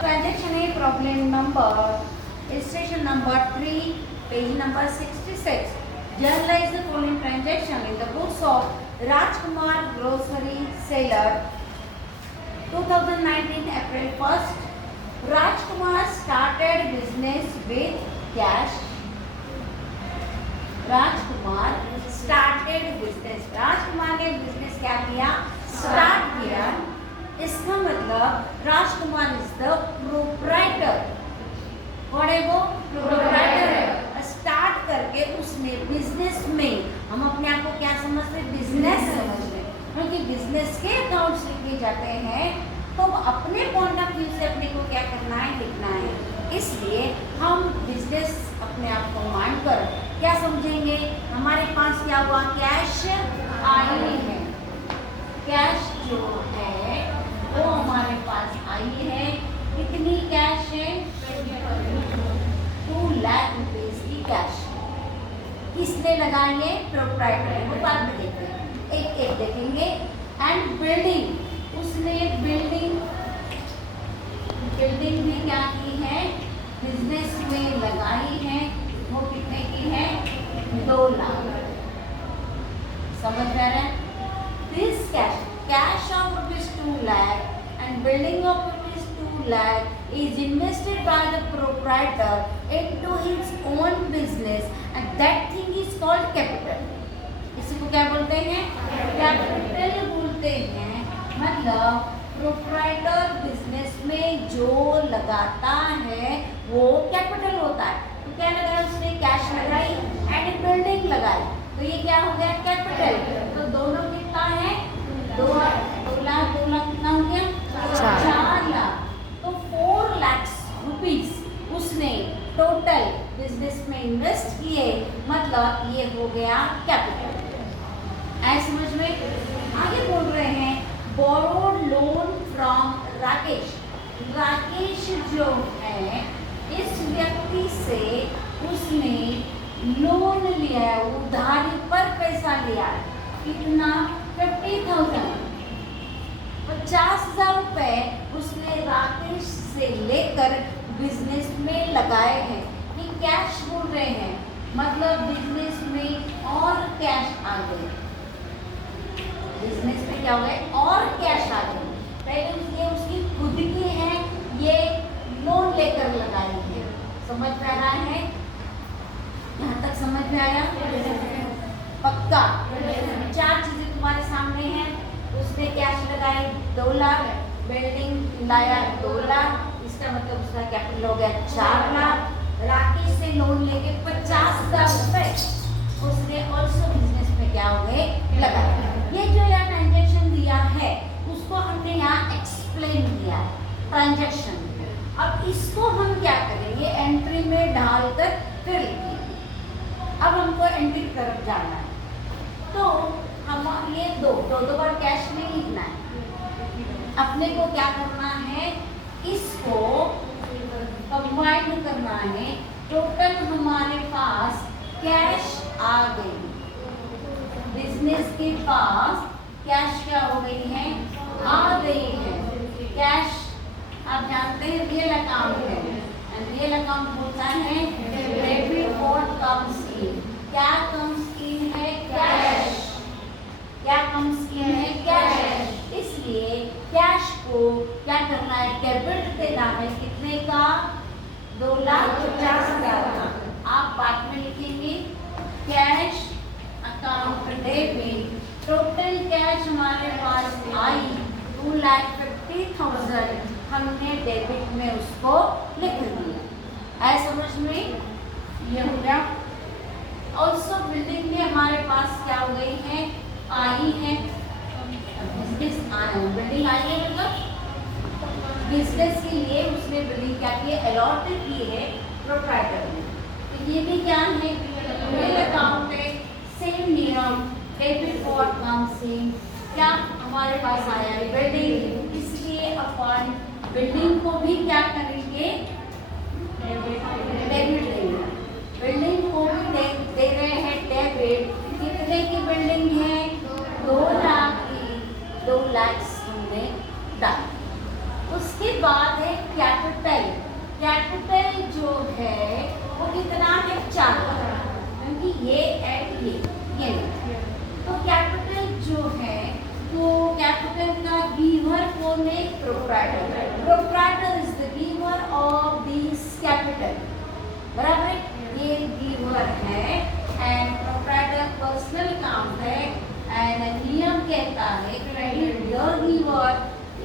Transaction A problem number, illustration number 3, page number 66. Journalize the following transaction in the books of Rajkumar Grocery Seller, 2019 April 1st. Rajkumar started business with cash. Rajkumar started business, Rajkumar ने business क्या किया, start किया। इसका मतलब राजकुमार is the proprietor. कौन है वो? Proprietor है। स्टार्ट करके उसने बिजनेस में, हम अपने आप को क्या समझते हैं, बिजनेस समझते हैं, क्योंकि बिजनेस के अकाउंट्स लिखे जाते हैं तो अपने पॉइंट ऑफ व्यू से अपने को क्या करना है, लिखना है। इसलिए हम बिजनेस अपने आप को मानकर क्या समझेंगे, हमारे पास क्या हुआ, कैश आई है। कैश जो है वो हमारे पास आई है। कितनी कैश है? 2 लाख रुपीस की कैश। किसने लगाएंगे? प्रोप्राइटर। वो बाद में देखते हैं, एक एक देखेंगे। एंड बिल्डिंग, उसने बिल्डिंग भी क्या की है, बिजनेस में लगाई है। वो कितने की है? 2 लाख। समझ में आ रहा है? This cash of ₹2 lakh and building of ₹2 lakh is invested by the proprietor into his own business and that thing is called capital. इसी को क्या बोलते हैं? कैपिटल बोलते हैं। मतलब प्रोप्राइटर बिजनेस में जो लगाता है वो कैपिटल होता है। तो क्या लगाया उसने? कैश लगाई एंड बिल्डिंग लगाई, तो ये क्या हो गया? कैपिटल। तो दोनों कितना है? 2 लाख कितना हो गया? 4 लाख। तो 4 लाख रुपीस उसने टोटल बिजनेस में इन्वेस्ट किए, मतलब ये हो गया कैपिटल। ऐसे समझ में? आगे बोल रहे हैं borrowed loan from Rakesh. Rakesh जो है इस व्यक्ति से उसने लोन लिया है, उधारी पर पैसा लिया। कितना? 50,000। 50,000 रुपए उसने राकेश से लेकर बिजनेस में लगाए हैं। ये कैश बोल रहे हैं, मतलब बिजनेस में और कैश आ गए। बिजनेस में क्या हो गए? और कैश आ गए। पहले ये उसकी खुद की है, ये लोन लेकर लगाई है। समझ में आ रहा है? यहाँ तक समझ में आया? पक्का? 4 चीजें तुम्हारे सामने हैं। उसने कैश लगाई 2 लाख, बिल्डिंग लाया 2 लाख, इसका मतलब उसका कैपिटल हो गया 4 लाख। राकेश से लोन लेके 50,000 रुपए उसने ऑल्सो बिजनेस में क्या हो गए, लगाया। ये जो यहाँ ट्रांजेक्शन दिया है उसको हमने यहाँ एक्सप्लेन किया है, ट्रांजेक्शन। अब इसको हम क्या करेंगे, एंट्री में डालकर फिर लिखेंगे। अब हमको एंट्री की तरफ जाना है, तो हम ये दो बार कैश में लिखना है। अपने को क्या करना है, इसको कंबाइन करना है। टोटल हमारे पास कैश आ गई, बिजनेस के पास कैश क्या हो गई है, आ गई है। कैश आप जानते हैं रियल अकाउंट है, रियल अकाउंट होता है डेबिट और कम स्कीम। क्या कम स्कीम है? कैश। क्या कम स्कीम है? कैश। इसलिए कैश को क्या करना है, डेबिट देना है। कितने का? 2,50,000 का। आप बाद में लिखेंगे cash account debit. Total cash हमारे पास आई 2,50,000, हमने डेबिट में उसको लिख दिया। ऐसा समझ में? ये हो गया। ऑल्सो बिल्डिंग में हमारे पास क्या हो गई है, आई है। बिजनेस आया, बिल्डिंग आई है, मतलब बिजनेस के लिए उसने बिल्डिंग क्या की है, अलॉट की है प्रोप्राइटर ने। तो ये भी क्या है, रियल अकाउंट है। सेम नियम, डेबिट और कम सेम। क्या हमारे पास आया है बिल्डिंग, इसलिए अपन बिल्डिंग को भी क्या करेंगे, डेबिट देंगे। बिल्डिंग को भी दे रहे हैं डेबिट। कितने की बिल्डिंग है? 2 लाख की। 2 लाख हमने डाल। उसके बाद है कैपिटल। कैपिटल जो है वो कितना है 4, क्योंकि ये एंड ये तो कैपिटल जो है तो कैपिटल का गिवर कौन है? Proprietor. Proprietor is the giver of this capital, बराबर है, ये गिवर है एंड प्रोप्राइटर पर्सनल अकाउंट है एंड नियम कहता है क्रेडिट द गिवर,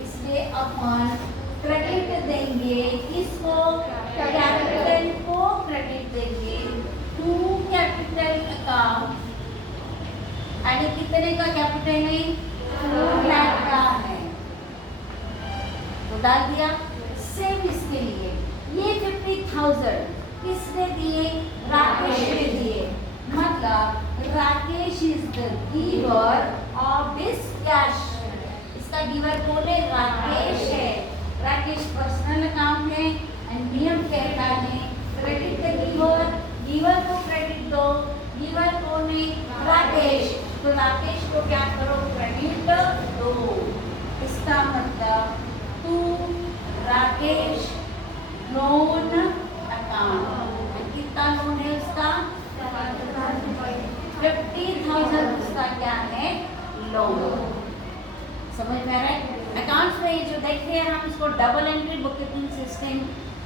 इसलिए अपन क्रेडिट देंगे किसको? कैपिटल को क्रेडिट देंगे टू कैपिटल अकाउंट। यानी कितने का कैपिटल है? 2 लाख का है, तो डाल दिया। सेम इसके लिए ये 50,000 किसने दिए? राकेश ने दिए, मतलब Rakesh is the giver of this cash. इसका गिवर कौन है? राकेश है। राकेश पर्सनल अकाउंट है एंड नियम कहता है क्रेडिट द गिवर, गिवर को क्रेडिट दो। गिवर कौन है? राकेश, तो राकेश को क्या करो? क्रेडिट दो। इसका मतलब टू राकेश लोन अकाउंट। कितना लोन है उसका? 50,000 उसका क्या है? लोन। समझ में आ रहा है? अकाउंट्स में ये जो देखते हैं हम इसको double entry book keeping system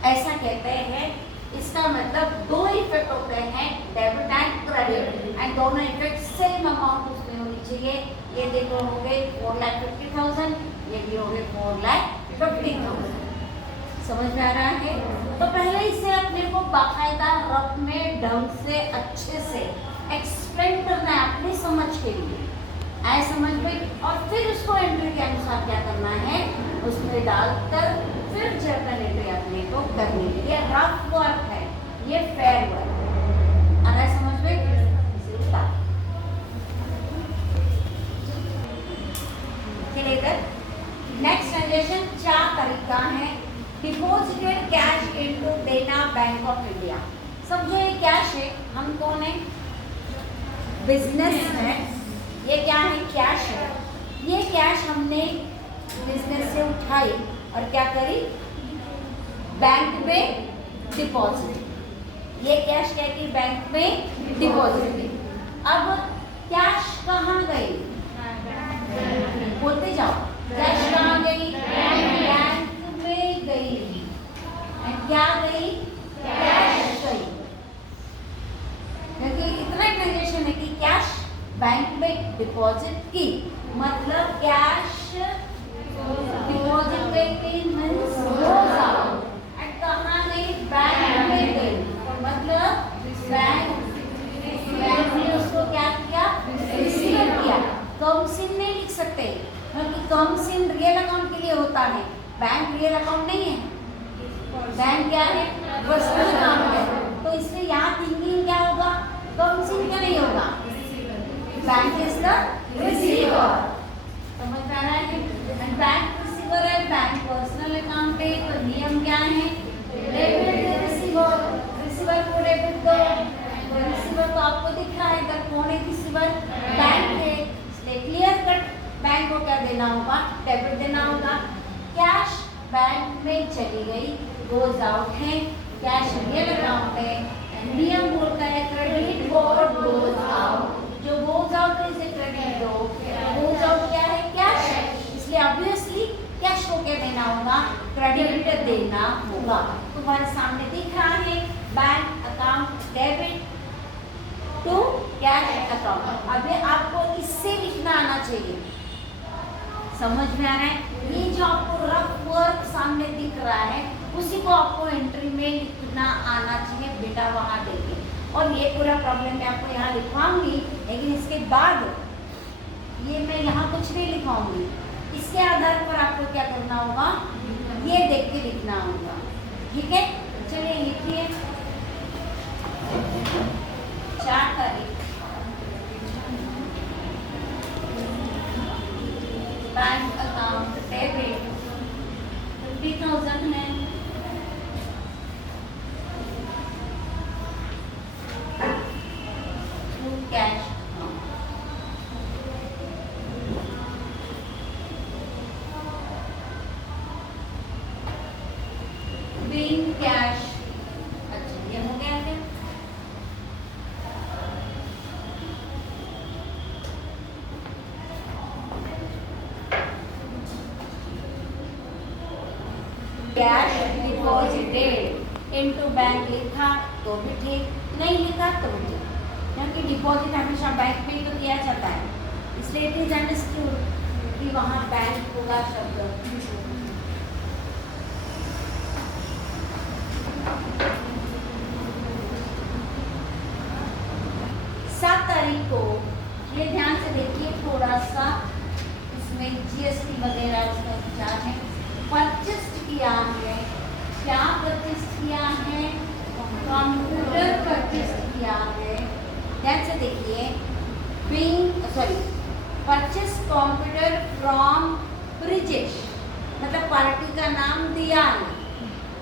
ऐसा कहते हैं। इसका मतलब दो इफेक्ट होते हैं, डेबिट एंड क्रेडिट, एंड दोनों इफेक्ट सेम अमाउंट उसमें होनी चाहिए। ये देखो हो गए 4,50,000, ये भी हो गए 4,50,000। समझ में आ रहा है? तो पहले इसे अपने को बाकायदा रफ में ढंग से अच्छे से एक्सप्लेन करना है अपनी समझ के लिए, आए समझ में, और फिर उसको एंट्री के अनुसार क्या करना है उसमें डालकर फिर जर्नल एंट्री अपने को करनी है। ये रफ वर्क है, ये फेयर वर्क, आ रहा है समझ में? चलिए इधर नेक्स्ट ट्रांजेक्शन 4 तरीका है। डिपॉजिटेड कैश इनटू देना बैंक ऑफ इंडिया। समझो ये कैश है, हम कौन है? बिजनेस है। ये क्या है? कैश है। ये कैश हमने बिजनेस से उठाई और क्या करी? बैंक में डिपॉजिट। ये कैश क्या की? बैंक में डिपॉजिट। अब कैश कहाँ गई? बोलते जाओ, कैश कहाँ गई? बैंक में गई। क्या गई? कैश गई। क्योंकि इतना ट्रांजेक्शन है कि कैश बैंक में डिपॉजिट की, मतलब कैश डिपॉजिट गई मींस गोज आउट, एंड कहाँ गई? बैंक में गई, मतलब बैंक ने उसको क्या किया? रिसीव किया। कम सिन नहीं लिख सकते क्योंकि कम सिन रियल अकाउंट के लिए होता है, बैंक रियल अकाउंट नहीं है। बैंक क्या है? पर्सनल अकाउंट है। तो इसलिए यहाँ थिंकिंग क्या होगा? कम सिन क्या नहीं होगा? Bank is the receiver. समझ में आ रहा है? बैंक रिसीवर है, बैंक पर्सनल अकाउंट है, तो नियम क्या है? Debit receiver. रिसीवर को डेबिट दो। तो रिसीवर तो आपको दिख रहा है इधर कौन है? रिसीवर बैंक है, इसलिए क्लियर कट बैंक को क्या देना होगा? डेबिट देना होगा। कैश बैंक में चली गई, गोज आउट है, कैश रियल अकाउंट है, नियम बोलता है क्रेडिट व्हाट गोज आउट। जो गोज आउट है इसे क्रेडिट दो। गोज आउट क्या है? कैश है, इसलिए ऑब्वियसली कैश को क्या देना होगा? क्रेडिट देना होगा। तुम्हारे सामने दिख रहा है bank account debit to cash account. अभी आपको इससे लिखना आना चाहिए। समझ में आ रहा है? ये जो आपको रफ वर्क सामने दिख रहा है उसी को आपको एंट्री में लिखना आना चाहिए बेटा, वहां देखे। और ये पूरा प्रॉब्लम मैं आपको यहाँ लिखवाऊंगी, लेकिन इसके बाद ये मैं यहाँ कुछ नहीं लिखाऊंगी। इसके आधार पर आपको क्या करना होगा? ये देख के लिखना होगा। ठीक है, चलिए लिखिए 4 तारीख बैंक अकाउंट डेबिट 50,000 है। Cash cash deposited into bank लिखा तो भी ठीक, नहीं लिखा तो भी ठीक, क्योंकि डिपॉजिट हमेशा बैंक में तो किया जाता है, इसलिए इट इज अंडरस्टूड कि वहाँ बैंक होगा शब्द। 7 तारीख को ये ध्यान से देखिए थोड़ा सा, इसमें जीएसटी वगैरह उसका विचार है। परचेस्ड किया है, क्या परचेस किया है? कंप्यूटर परचेस किया है। ध्यान से देखिए, परचेस कंप्यूटर फ्रॉम ब्रिजेश, मतलब पार्टी का नाम दिया है।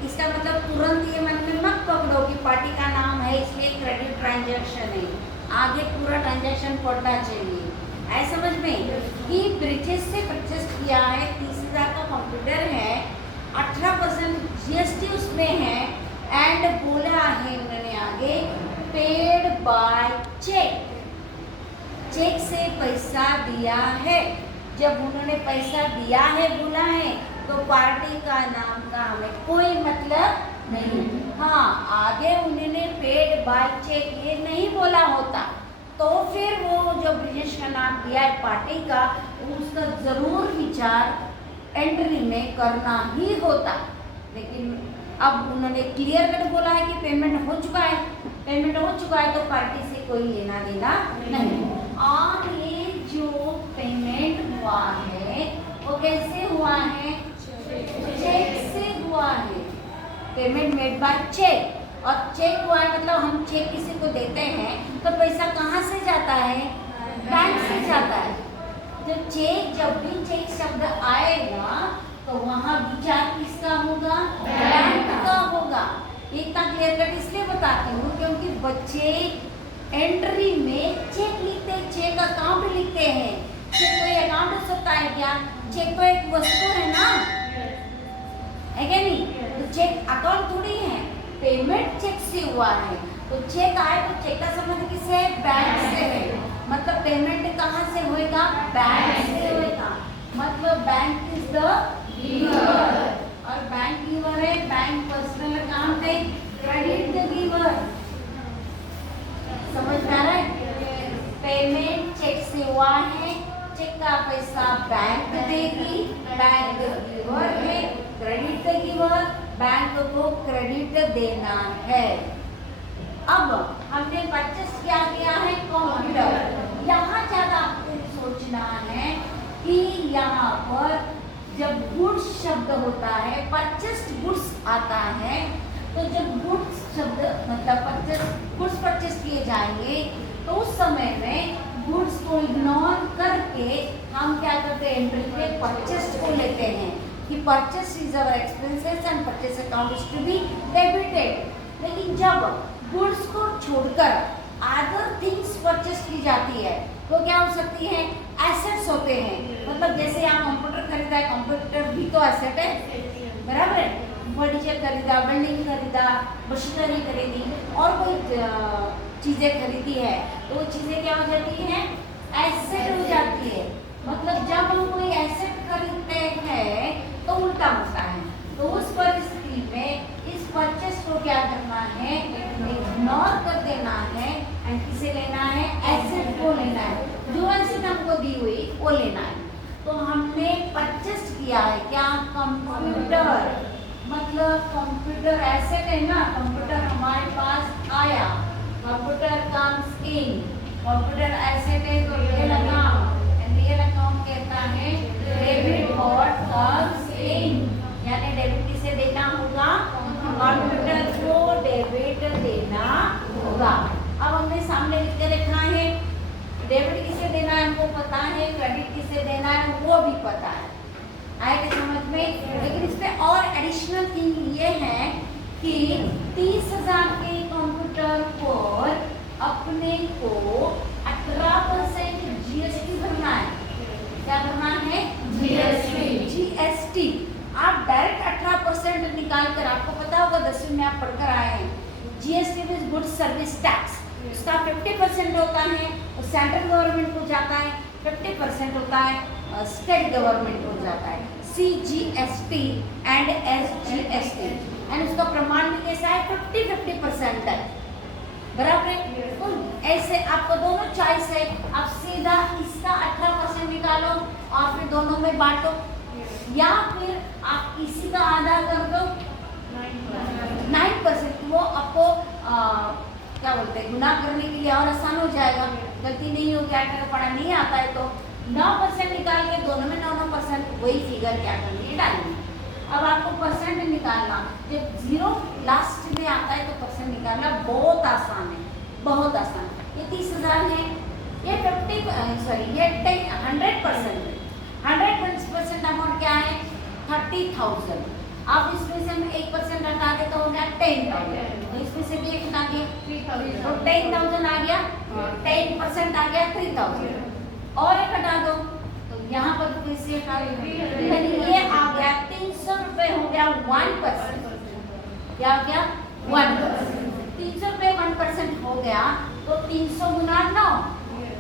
इसका मतलब तुरंत ये मन में मत पकड़ो कि पार्टी का नाम है इसलिए क्रेडिट ट्रांजैक्शन है, आगे पूरा ट्रांजैक्शन पढ़ना चाहिए। ऐसा समझ में कि ब्रिजेश से परचेस किया है, 30,000 का कंप्यूटर है, 18% जीएसटी उसमें है, एंड बोला है उन्होंने आगे पेड बाय चेक, चेक से पैसा दिया है। जब उन्होंने पैसा दिया है बोला है तो पार्टी का नाम का हमें कोई मतलब नहीं। हाँ, आगे उन्होंने पेड बाय चेक ये नहीं बोला होता तो फिर वो जो ब्रिजेश का नाम दिया है पार्टी का, उसका जरूर विचार एंट्री में करना ही होता। लेकिन अब उन्होंने क्लियर कट बोला है कि पेमेंट हो चुका है, पेमेंट हो चुका है तो पार्टी से कोई लेना देना नहीं। और ये जो पेमेंट हुआ है वो कैसे हुआ है? चेक से हुआ है। पेमेंट मेड बाय चेक, और चेक हुआ है मतलब हम चेक किसी को देते हैं तो पैसा कहाँ से जाता है? बैंक से जाता है। जब भी चेक शब्द आएगा तो वहाँ विचार किसका होगा? बैंक का होगा। इतना क्लियर कट इसलिए बताती हूँ क्योंकि बच्चे एंट्री में चेक लिखते हैं, चेक अकाउंट लिखते हैं। चेक कोई अकाउंट हो सकता है क्या? चेक तो एक वस्तु है ना, है क्या नहीं? तो चेक अकाउंट थोड़ी है, पेमेंट चेक से हुआ है। तो चेक आए तो चेक का संबंध किससे है? बैंक से है। मतलब पेमेंट कहाँ से होएगा? बैंक से होएगा। मतलब बैंक इज द गिवर, और बैंक गिवर है, बैंक पर्सनल अकाउंट है, क्रेडिट द गिवर। समझ में आ रहा है? पेमेंट चेक से हुआ है, चेक का पैसा बैंक देगी, बैंक गिवर है, क्रेडिट द गिवर, बैंक को क्रेडिट देना है। अब हमने परचेस क्या किया है? कंप्यूटर। यहाँ ज्यादा आपको सोचना है कि यहाँ पर जब गुड्स शब्द होता है, परचेस्ड गुड्स आता है, तो जब गुड्स शब्द मतलब गुड्स परचेस किए जाएंगे तो उस समय में गुड्स को इग्नोर करके हम क्या करते हैं? एंट्री में परचेस्ड को लेते हैं कि purchase is our expenses and purchase account is to be debited. लेकिन जब गुड्स को छोड़कर अदर थिंग्स परचेस की जाती है तो क्या हो सकती है? एसेट्स होते हैं। मतलब जैसे आप कंप्यूटर खरीदा है, कंप्यूटर भी तो एसेट है, बराबर है? फर्नीचर खरीदा, बिल्डिंग खरीदा, मशीनरी खरीदी और कोई चीज़ें खरीदी है तो वो चीज़ें क्या हो जाती हैं? एसेट हो जाती है। मतलब जब हम कोई एसेट खरीदते हैं तो उल्टा होता है। तो उस परिस्थिति में इस परचेस को क्या करना है? इग्नोर कर देना है एंड किसे लेना है? एसेट को लेना है। जो एसेट हमको दी हुई वो लेना है। तो हमने परचेस किया है क्या? कंप्यूटर। मतलब कंप्यूटर एसेट है ना, कंप्यूटर हमारे पास आया, computer comes in, computer asset है तो real account, and real account कहता है डेबिट व्हाट कम्स इन, यानी डेबिट किसे देना होगा? कंप्यूटर को डेबिट देना होगा। अब हमने सामने लिख के रखा है, डेबिट किसे देना है हमको पता है, क्रेडिट किसे देना है वो भी पता है। आएगा समझ में? लेकिन इसमें और एडिशनल थिंग ये है कि 30,000 के कंप्यूटर पर अपने को 18% जीएसटी भरना है। क्या भरना है? जीएसटी। आप डायरेक्ट 18% निकाल कर, आपको पता होगा 10वीं में आप पढ़कर आए हैं, GST means goods service tax, उसका 50% होता है, वो सेंट्रल गवर्नमेंट को जाता है, 50% होता है स्टेट गवर्नमेंट हो जाता है। CGST एंड SGST एंड उसका प्रमाण भी कैसा है 50-50% है, बराबर है। तो ऐसे आपको दोनों चॉइस है, आप सीधा इसका 18% निकालो और फिर दोनों में बांटो, या फिर आप इसी का आधा कर दो 9%, वो आपको क्या बोलते हैं गुना करने के लिए और आसान हो जाएगा, गलती नहीं होगी। अगर पढ़ा नहीं आता है तो 9% निकाल के दोनों में 9% वही फिगर क्या करनी है डालनी। अब आपको परसेंट निकालना, जब जीरो लास्ट में आता है तो परसेंट निकालना बहुत आसान है, बहुत आसान। ये 30,000 है, ये 100% अमाउंट क्या है 30,000। अब इसमें से हम 1% हटा दे तो हो गया 10,000, तो इसमें से भी एक हटा दिया तो 10,000 आ गया, 10% आ गया 3,000, और एक हटा दो तो यहाँ पर कैसे हटा दो, ये आ गया 300 रुपए हो गया 1%, क्या हो गया 1%, 300 रुपए 1% हो गया तो 300 गुना 9,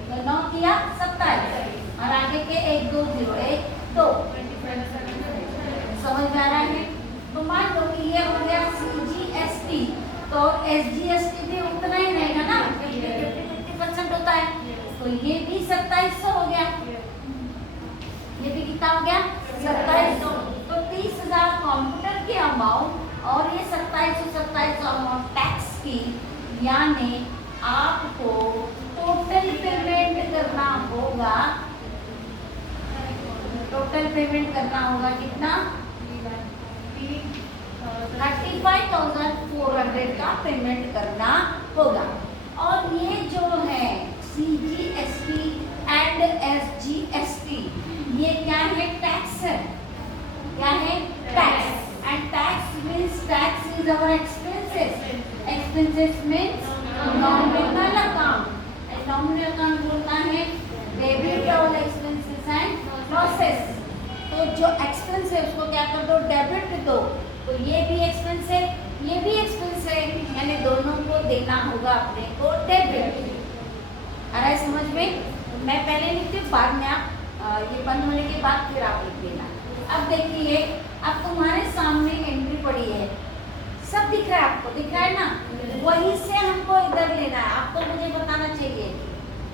तो 9 किया 27, और आगे के 1 2 0 1 2, समझ में आ रहा है। तो मान लो कि ये हो गया CGST, तो SGST भी उतना ही रहेगा ना, 50% होता है, तो ये भी 2700 हो गया, ये भी कितना हो गया 2700। तो 30,000 कंप्यूटर की अमाउंट और ये 2700 अमाउंट टैक्स की, यानी आपको टोटल पेमेंट करना होगा, टोटल पेमेंट करना होगा कितना 35,400 का पेमेंट करना होगा। और ये जो है CGST एंड SGST, ये क्या है टैक्स है, क्या है tax, and tax means tax is our expenses, expenses means nominal account, and nominal account बोलता है debit all expenses and losses. तो जो एक्सपेंस है उसको क्या कर दो डेबिट दो, तो ये भी एक्सपेंस है, ये भी एक्सपेंस है, यानी दोनों को देना होगा अपने को डेबिट। आ रहा है समझ में? तो मैं पहले लिखती हूँ, बाद में आप ये बंद होने के बाद फिर आप लिख देना। अब देखिए, अब तुम्हारे सामने एंट्री पड़ी है, सब दिख रहा है, आपको दिख रहा है ना, वहीं से हमको इधर लेना है। आपको मुझे बताना चाहिए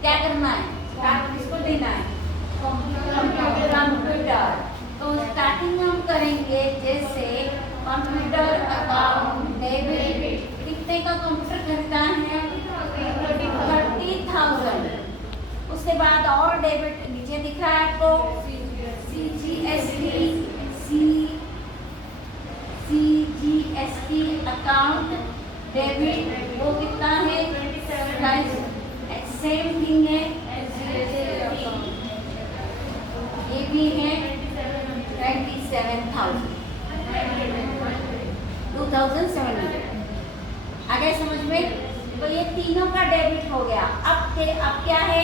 क्या करना है, किसको देना है कंप्यूटर। तो स्टार्टिंग में हम करेंगे जैसे कंप्यूटर अकाउंट डेबिट, कितने का कंप्यूटर खरीदा है 30,000। उसके बाद और डेबिट नीचे दिख रहा है आपको CGST अकाउंट डेबिट, वो कितना है सेम थिंग है, ये भी है 27,000 आ गए समझ में? तो ये तीनों का डेबिट हो गया। अब क्या है,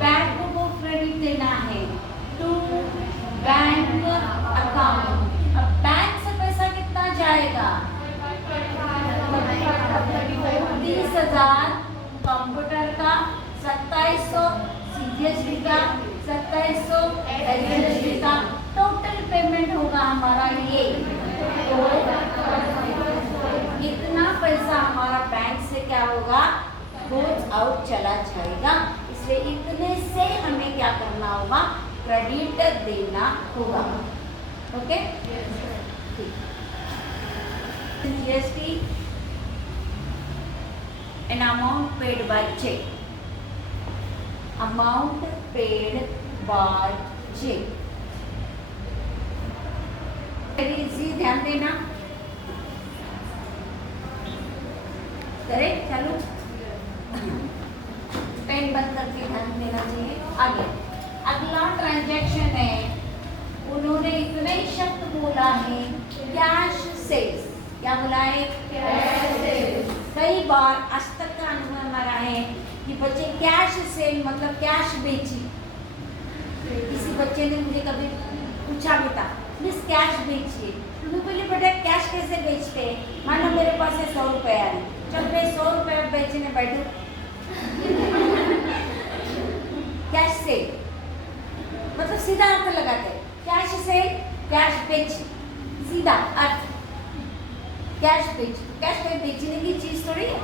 बैंक को क्रेडिट देना है टू बैंक अकाउंट। अब बैंक से पैसा कितना जाएगा 30,000 कंप्यूटर का, 2700 CGST का, 2700 SGST का, टोटल पेमेंट होगा हमारा ये। तो इतना पैसा हमारा बैंक से क्या होगा गोज आउट चला जाएगा, इसलिए इतने से हमें क्या करना होगा क्रेडिट देना होगा। Okay, GST an amount paid by check, amount paid by check, very easy, ध्यान देना। करेक्ट, चलो पेन बंद करके ध्यान देना चाहिए। आगे अगला ट्रांजैक्शन है, उन्होंने इतने शब्द बोला है कैश सेल्स। क्या बोला है कैश सेल्स। कई बार आज तक का अनुभव हमारा है कि बच्चे कैश सेल मतलब कैश बेची। किसी बच्चे ने मुझे कभी पूछा भी था मिस कैश बेचिए, तो बोले बेटा कैश कैसे बेचते हैं, मान लो मेरे पास है 100 रुपये है, चल मैं 100 रुपये बेचने बैठू कैश से मतलब सीधा अर्थ लगाते कैश सेल, कैश बेच, सीधा अर्थ कैश बेचने की चीज थोड़ी है।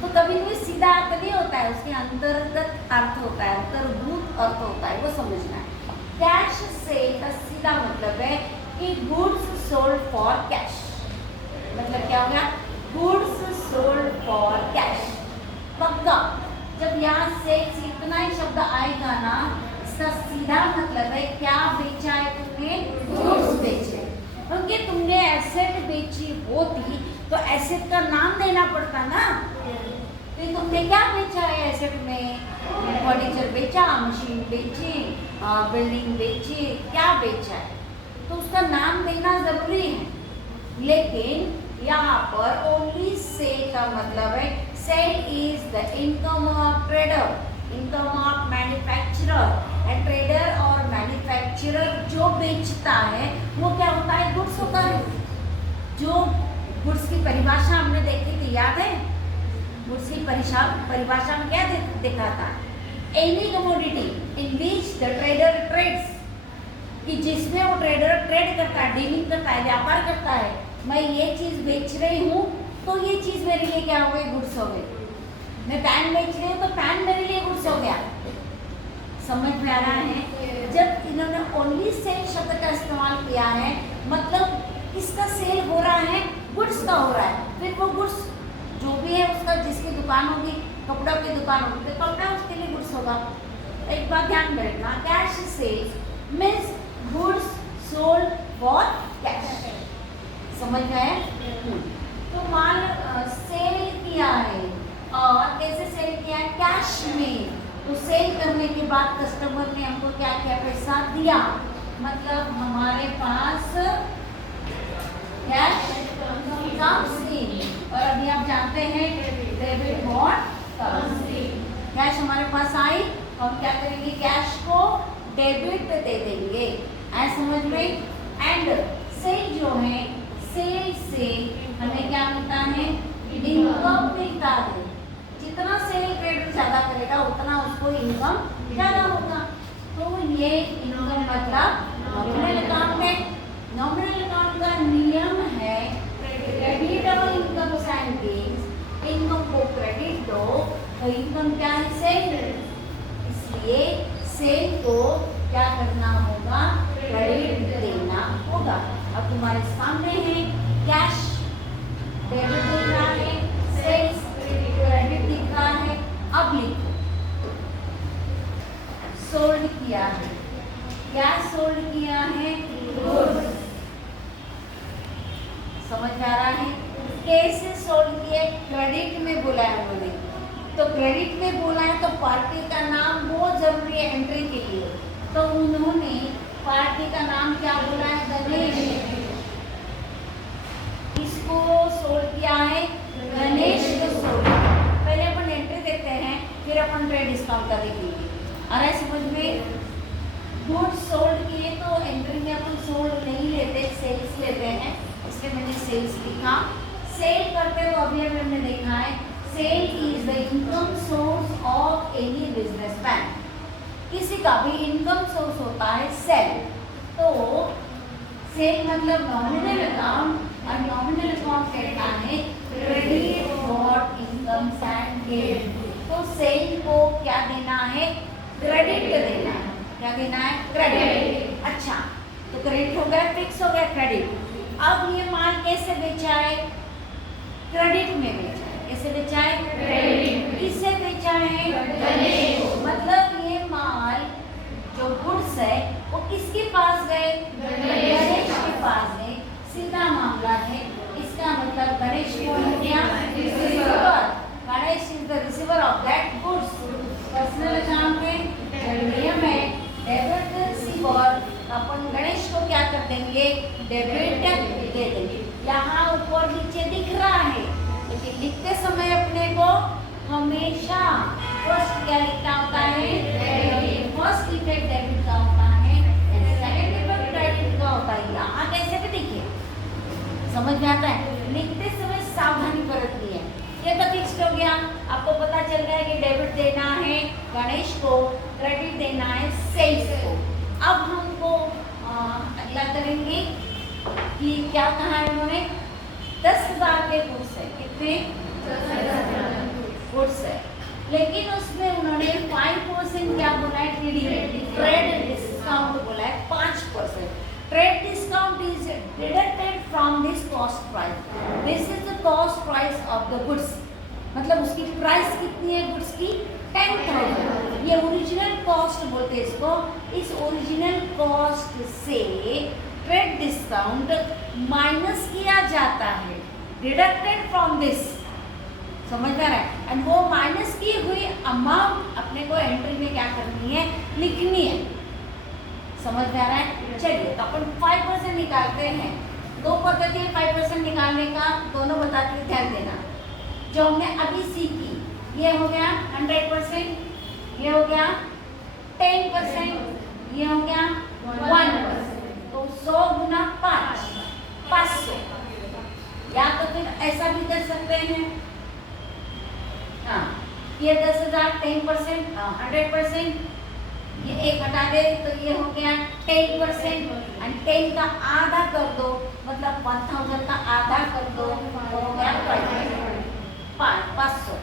तो कभी भी सीधा अर्थ नहीं होता है, उसके अंतर्गत अर्थ होता है, अंतर्भूत अर्थ होता है, वो समझना है। कैश सेल का सीधा मतलब है कि गुड्स सोल्ड फॉर कैश। मतलब क्या हो गया? Goods sold for cash. पक्का जब यहाँ से इतना ही शब्द आएगा ना, इसका सीधा मतलब है क्या बेचा है तुमने? गुड्स बेचे। क्योंकि तुमने एसेट बेची होती तो एसेट का नाम देना पड़ता ना। तो तुमने क्या बेचा है एसेट में? फर्नीचर बेचा, मशीन बेची, बिल्डिंग बेची, क्या बेचा है? तो उसका नाम देना जरूरी है। लेकिन यहाँ पर ओनली सेल का मतलब है sale is the income of trader, income of manufacturer. And trader और मैन्युफैक्चरर जो बेचता है वो क्या होता है? गुड्स होता है। जो गुड्स की परिभाषा हमने देखी थी, याद है? गुड्स की परिभाषा में क्या देखा था? Any commodity in which the trader trades, कि जिसमें वो ट्रेडर ट्रेड करता है, डीलिंग करता है, व्यापार करता है। मैं ये चीज बेच रही हूँ तो ये चीज मेरे लिए क्या हो गई? गुड्स हो गई। मैं पैन बेच रही हूँ तो पैन मेरे लिए गुड्स हो गया। समझ में आ रहा है? जब इन्होंने ओनली सेल शब्द का इस्तेमाल किया है, मतलब किसका सेल हो रहा है? गुड्स का हो रहा है। फिर वो गुड्स जो भी है उसका, जिसकी दुकान होगी, कपड़ा की दुकान होगी तो कपड़ा उसके लिए गुड्स होगा। एक बात ध्यान में रखना, cash sales means goods sold for cash. समझ में आया? तो माल सेल किया है, और कैसे सेल किया है? कैश में। तो सेल करने के बाद कस्टमर ने हमको क्या किया? पैसा दिया। मतलब हमारे पास कैश कम्स इन, और अभी आप जानते हैं debit what comes in. Cash हमारे पास आई, हम क्या करेंगे? कैश को डेबिट दे देंगे। ऐसा समझ में? एंड सेल जो है, सेल से हमें क्या मिलता है? इनकम मिलता है। जितना सेल ट्रेडर ज्यादा करेगा उतना उसको इनकम ज्यादा होगा। तो ये इनकम मतलब नॉमिनल अकाउंट है। नॉमिनल अकाउंट का नियम है credit all incomes and gains. Income को क्रेडिट दो तो इनकम क्या है? सेल। इसलिए सेल को क्या करना होगा? क्रेडिट देना होगा। अब तुम्हारे सामने है कैश डेबिट दिख रहा है, सेल्स क्रेडिट दिख रहा है। अब लिखो सोल्ड किया है। क्या सोल्ड किया है? गुड्स। समझ में आ रहा है? कैसे सोल्ड किया? क्रेडिट में बोला है उन्होंने। तो क्रेडिट में बोला है तो पार्टी का नाम बहुत जरूरी है एंट्री के लिए। तो उन्होंने पार्टी का नाम क्या बोला है? गणेश। इसको सोल्ड किया है, गणेश को सोल्ड। पहले अपन एंट्री देखते हैं, फिर अपन ट्रेड डिस्काउंट का देखेंगे। अरे समझ में? गुड्स सोल्ड किए तो एंट्री में अपन सोल्ड नहीं लेते, सेल्स लेते हैं, इसलिए मैंने सेल्स लिखा। सेल करते हो अभी हमने देखा है, sale is the income source of any businessman. किसी का भी इनकम सोर्स होता है सेल। तो सेल मतलब नॉमिनल अकाउंट, और नॉमिनल अकाउंट कहता है credit for incomes and gain. तो सेल को क्या देना है? क्रेडिट देना है। क्या देना है? क्रेडिट। अच्छा, तो क्रेडिट हो गया, फिक्स हो गया क्रेडिट। अब ये माल कैसे बेचा है? क्रेडिट में बेचा है। कैसे बेचा है? क्रेडिट। किससे बेचा है? गणेश। मतलब ये माल जो गुड्स है वो किसके पास गए? गणेश के पास गए। सीधा मामला है। इसका मतलब गणेश कौन हो गया? Receiver. Ganesh is the receiver of that goods. Personal account में नियम है डेबिट रिसीवर, अपन गणेश को क्या कर देंगे? डेबिट दे देंगे। यहाँ ऊपर नीचे दिख रहा है, लेकिन लिखते समय अपने को हमेशा फर्स्ट क्या लिखना होता है? फर्स्ट इफेक्ट डेबिट का होता है, सेकंड इफेक्ट क्रेडिट का होता है। यहाँ कैसे भी देखिए, समझ में आता है? लिखते समय सावधानी बरतनी है। ये तो फिक्स हो गया, आपको पता चल गया कि डेबिट देना है गणेश को, क्रेडिट देना है सेल्स को। अब हम कि क्या कहा है उन्होंने, 10,000 के गुड्स है, कितने गुड्स है, लेकिन उसमें उन्होंने 5% क्या बोला है, ट्रेड डिस्काउंट बोला है 5%। Trade discount is deducted from this cost price, this is the cost price of the goods, मतलब उसकी प्राइस कितनी है गुड्स की, 10,000। ये ओरिजिनल कॉस्ट बोलते हैं इसको। इस ओरिजिनल कॉस्ट से ट्रेड डिस्काउंट माइनस किया जाता है, डिडक्टेड फ्रॉम दिस, समझ में आ रहा है। एंड वो माइनस की हुई अमाउंट अपने को एंट्री में क्या करनी है, लिखनी है, समझ में आ रहा है। चलिए तो अपन 5% निकालते हैं। दो पद्धति है 5% निकालने का, दोनों बताती हूँ, ध्यान देना। जो हमने अभी सीखी, ये हो गया 100%, ये हो गया 10%, ये हो गया 1%, तो 100 गुना 5, 500। या तो फिर ऐसा भी कर सकते हैं, हाँ, ये 10,000 10%, 100%, ये 1 हटा दे तो ये हो गया 10%, एंड 10 का आधा कर दो, मतलब 1000 का आधा कर दो, तो हो गया 500,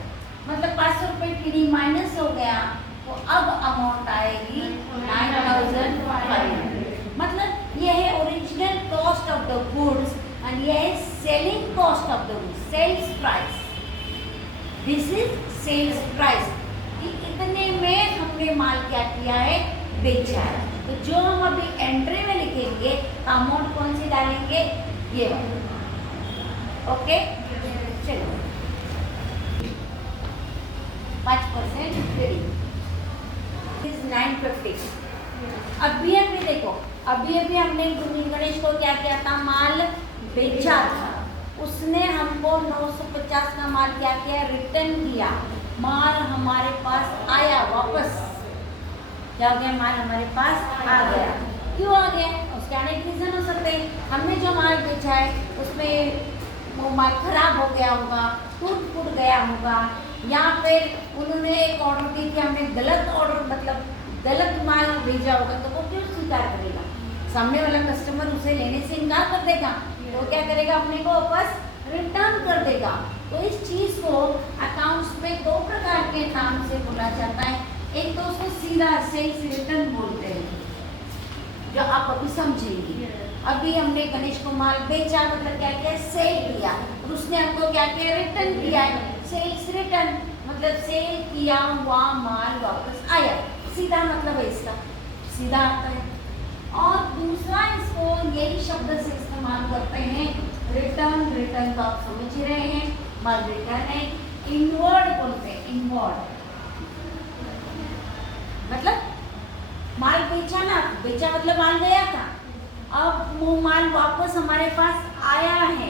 मतलब 500 रुपये की माइनस हो गया, तो अब अमाउंट आएगी 9,500। मतलब ये है original cost of the goods and ये है selling cost of the goods, sales price. This is sales price, कि इतने में हमने माल क्या किया है, बेचा है। तो जो हम अभी एंट्री में लिखेंगे अमाउंट कौन सी डालेंगे, ये वाली, ओके। चलो 5% इज 950। अभी देखो, अभी हमने गणेश को क्या किया था, माल बेचा था, उसने हमको 950 का माल क्या किया, रिटर्न किया। माल हमारे पास आया वापस, क्या हो गया, माल हमारे पास आ गया। क्यों आ गया, उसके आने के रीजन हो सकते हैं। हमने जो माल बेचा है उसमें वो माल खराब हो गया होगा, टूट गया होगा, या फिर उन्होंने एक ऑर्डर दी थी, हमने गलत ऑर्डर, मतलब गलत माल भेजा होगा, तो वो क्यों स्वीकार करेगा, सामने वाला कस्टमर उसे लेने से इनकार कर देगा, तो क्या करेगा, अपने को वापस रिटर्न कर देगा। तो इस चीज को अकाउंट्स में 2 प्रकार के नाम से बोला जाता है। एक तो उसको सीधा सेल्स रिटर्न बोलते हैं, जो आप अभी समझेंगे। अभी हमने गणेश को माल बेचा, मतलब क्या किया, सेल किया, और उसने हमको क्या किया, रिटर्न किया है, सेल्स रिटर्न, मतलब सेल किया हुआ माल वापस आया, सीधा मतलब है इसका, सीधा आता है। और दूसरा इसको यही शब्द से इस्तेमाल करते हैं, रिटर्न। रिटर्न तो आप समझ ही रहे हैं, माल रिटर्न है। इनवर्ड बोलते हैं, इनवर्ड मतलब माल बेचा ना, बेचा मतलब माल गया था, अब वो माल वापस हमारे पास आया है।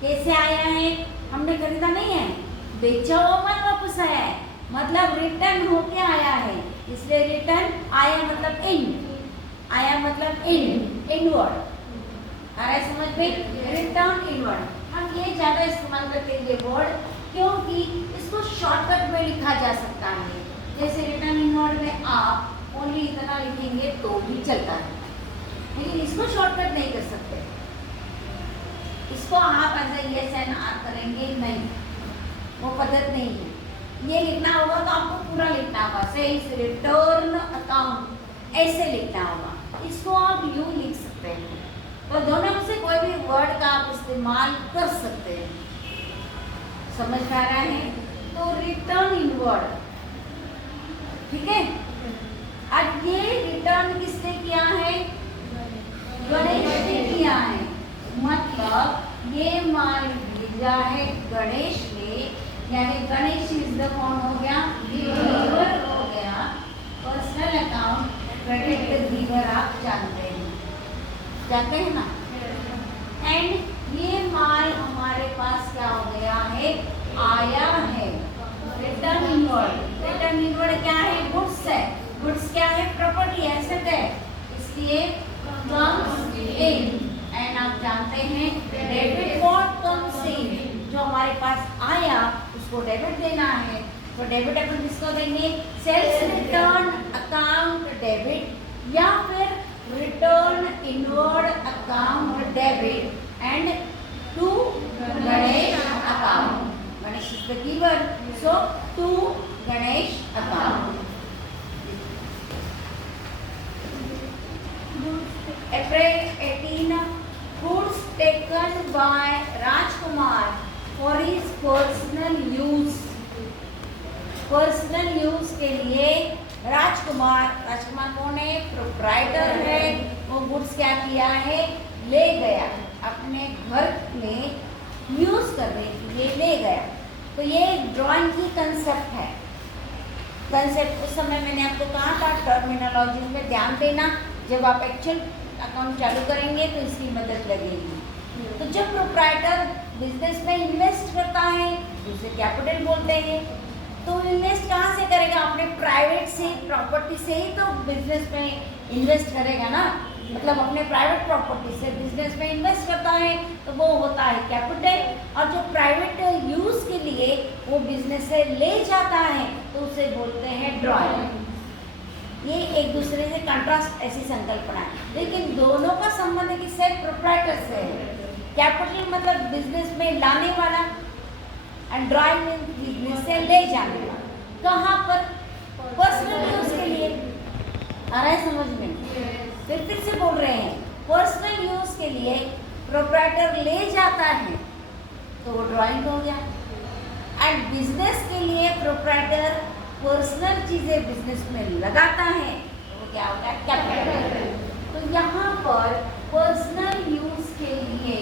कैसे आया है, हमने खरीदा नहीं है, बेचा हुआ माल वापस आया है, मतलब रिटर्न होके आया है, इसलिए रिटर्न। आया मतलब इन, आया मतलब इनवर्ड, आ रहा है समझ में, रिटर्न इनवर्ड। हम ये ज़्यादा इस्तेमाल करते हैं ये वर्ड, क्योंकि इसको शॉर्टकट में लिखा जा सकता है। जैसे रिटर्न इनवर्ड में आप ओनली इतना लिखेंगे तो भी चलता है, लेकिन इसको शॉर्टकट नहीं कर सकते। इसको आप ऐसा यस एंड आर करेंगे नहीं, वो पद्धत नहीं है। ये लिखना होगा तो आपको पूरा लिखना होगा, सेल्स रिटर्न अकाउंट ऐसे लिखना होगा। इसको आप यूं लिख सकते हैं, तो दोनों में से कोई भी वर्ड का आप इस्तेमाल कर सकते हैं। समझ में आ रहा है, तो रिटर्न इनवर्ड, ठीक है। अब ये रिटर्न किसने किया है, गणेश ने किया है, मतलब ये माल भेजा है गणेश ने, यानी गणेश इज द कौन हो गया, गिवर हो गया। पर्सनल अकाउंट क्रेडिट गिवर आप जानते हैं ना। एंड ये माल हमारे पास क्या हो गया है, आया है। रिटर्न इनवर्ड, रिटर्न इनवर्ड क्या है, गुड्स है। गुड्स क्या है, प्रॉपर्टी, एसेट है, इसलिए कम्स इन। एंड आप जानते हैं डेबिट व्हाट कम्स इन, जो हमारे पास आया उसको डेबिट देना है, तो डेबिट अपन किसको देंगे, सेल्स रिटर्न अकाउंट डेबिट, या फिर return inward account debit. account. April 18, goods taken by Rajkumar for his personal use. Personal use के लिए राजकुमार कौन है? प्रोप्राइटर है। वो गुड्स क्या किया है? ले गया, अपने घर में यूज करने के लिए ले गया। तो ये ड्राइंग की कंसेप्ट है। कंसेप्ट उस समय मैंने आपको कहा था टर्मिनोलॉजी में ध्यान देना, जब आप एक्चुअल अकाउंट चालू करेंगे तो इसकी मदद लगेगी। तो जब प्रोप्राइटर बिजनेस में इन्वेस्ट करता है, उसे कैपिटल बोलते हैं। तो इन्वेस्ट कहाँ से करेगा? अपने प्राइवेट से, प्रॉपर्टी से ही तो बिजनेस में इन्वेस्ट करेगा ना। मतलब अपने प्राइवेट प्रॉपर्टी से बिजनेस में इन्वेस्ट करता है तो वो होता है कैपिटल। और जो प्राइवेट यूज के लिए वो बिजनेस से ले जाता है तो उसे बोलते हैं ड्राइंग। ये एक दूसरे से कंट्रास्ट ऐसी संकल्पना है, लेकिन दोनों का संबंध किससे? प्रोप्राइटर से है। कैपिटल मतलब बिजनेस में लाने वाला, एंड ड्राइंग बिजनेस से ले जाने वाला। कहाँ पर? पर्सनल यूज के लिए। आ रहा है समझ में? फिर से बोल रहे हैं, पर्सनल यूज के लिए प्रोप्राइटर ले जाता है तो वो ड्राइंग हो गया। एंड बिजनेस के लिए प्रोप्राइटर पर्सनल चीजें बिजनेस में लगाता है तो वो क्या होता है? कैपिटल। तो यहाँ पर पर्सनल यूज के लिए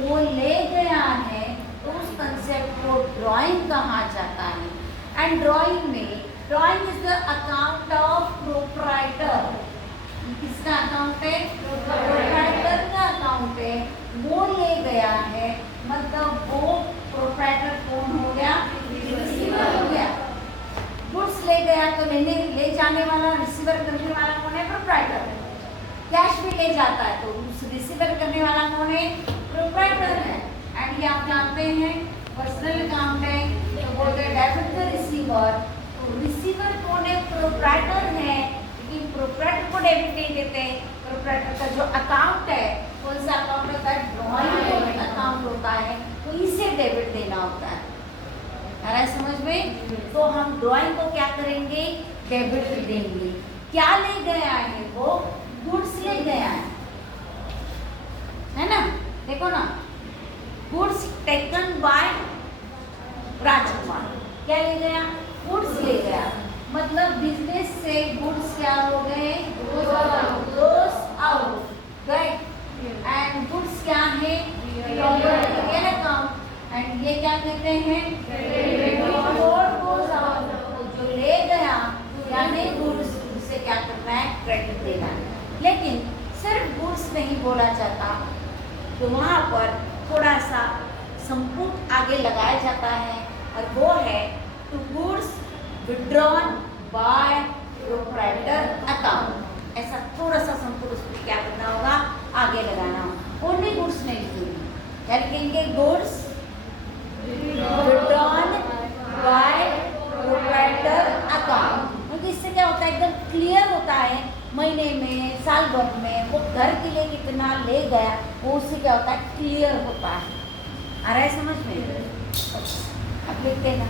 वो ले गया है तो उस कंसेप्ट को ड्राइंग कहा जाता है। And drawing is the account of proprietor. किसका अकाउंट है? प्रोप्राइटर का अकाउंट है। वो ले गया है, मतलब वो प्रोप्राइटर कौन हो गया? रिसीवर हो गया। गुड्स ले गया तो ले जाने वाला, रिसीवर करने वाला कौन है? प्रोप्राइटर। कैश भी ले जाता है तो उस रिसीवर करने वाला कौन है? प्रोप्राइटर है। एंड ये आप जानते हैं पर्सनल अकाउंट है तो बोलते हैं डेबिट द रिसीवर। तो रिसीवर कौन है? प्रोप्राइटर है, लेकिन प्रोप्राइटर को डेबिट नहीं देते। प्रोप्राइटर का जो अकाउंट है, कौन सा अकाउंट होता है? ड्राइंग अकाउंट होता है, तो इसे डेबिट देना होता है। आ रहा है समझ में? तो हम ड्राइंग को क्या करेंगे? डेबिट देंगे। क्या ले गया है? वो गुड्स ले गया है ना? देखो ना, गुड्स टेकन बाय राजकुमार। क्या ले गया? गुड्स ले गया, मतलब बिजनेस से गुड्स क्या हो गए? Goes out, right. And goods क्या है? Property account. एंड ये क्या कहते हैं? Goes out. जो ले गया यानी गुड्स, उसे क्या करना है? क्रेडिट देना है। लेकिन सिर्फ गुड्स नहीं बोला जाता, तो वहाँ पर थोड़ा सा संपुट आगे लगाया जाता है और वो है to goods withdrawn by proprietor account. ऐसा थोड़ा सा संपुट उसमें क्या करना होगा? आगे लगाना होगा। ओनली गुड्स नहीं लिखेंगे, क्या लिखेंगे? Goods withdrawn by proprietor account. क्योंकि इससे क्या होता है? एकदम क्लियर होता है, महीने में, साल भर में वो घर के लिए कितना ले गया, वो उससे क्या होता है? क्लियर होता है। आ रहा है समझ में? अब लिखते हैं ना।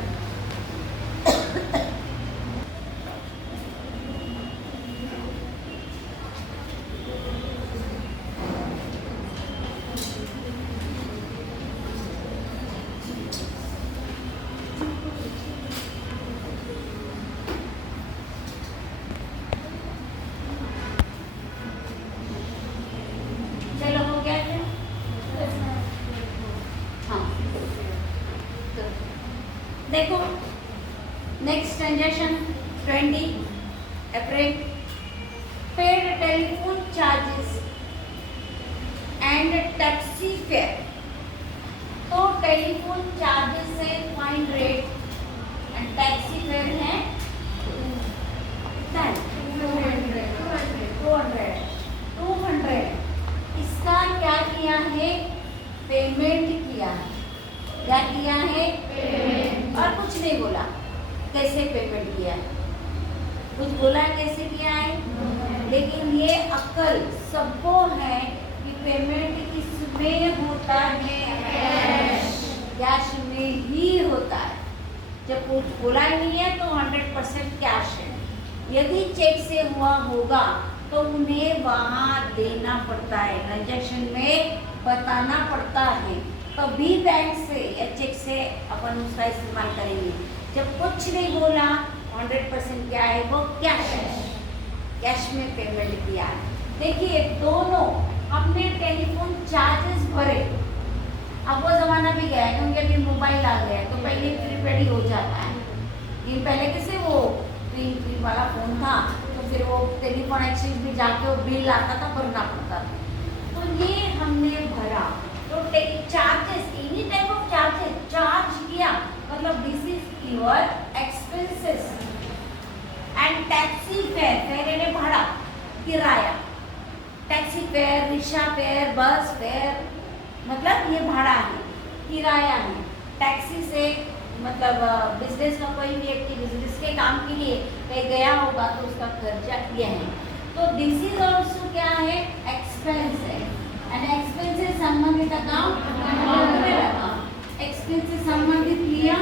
देखो next transaction 20 April, paid telephone charges and taxi fare. तो टेलीफोन चार्जेस है 500 एंड टैक्सी फेयर है 200। इसका क्या किया है? पेमेंट किया है। क्या किया है? पेमेंट। और कुछ नहीं बोला कैसे पेमेंट किया है, कुछ बोला कैसे किया है। लेकिन ये अक्ल सबको है कि पेमेंट किसमें होता है? कैश में ही होता है। जब कुछ बोला ही नहीं है तो 100% कैश है। यदि चेक से हुआ होगा तो उन्हें वहाँ देना पड़ता है, ट्रांजैक्शन में बताना पड़ता है, तभी बैंक से या चेक से अपन उसका इस्तेमाल करेंगे। जब कुछ नहीं बोला 100% क्या है वो कैश है, कैश में पेमेंट किया है। देखिए दोनों हमने टेलीफोन चार्जेस भरे, अब वो ज़माना भी गया है क्योंकि अभी मोबाइल आ गया है तो पहले प्रीपेड ही हो जाता है। लेकिन पहले कैसे वो प्री वाला फ़ोन था तो फिर वो टेलीफोन एक्सचेंज भी जाके वो बिल आता था, भरना पड़ता था। तो ये हमने भरा तो charges, any type of charges charge किया, मतलब this is your expenses. And taxi fare, fair यानी भाड़ा, किराया, टैक्सी फेयर, रिक्शा फेयर, बस फेयर, मतलब ये भाड़ा है, किराया है। टैक्सी से मतलब बिजनेस का कोई व्यक्ति बिजनेस के काम के लिए कहीं गया होगा तो उसका खर्चा ये है। तो दिस इज ऑल्सो क्या है, एक्सपेंस है। एंड एक्सपेंस से संबंधित अकाउंट, एक्सपेंस से संबंधित लिया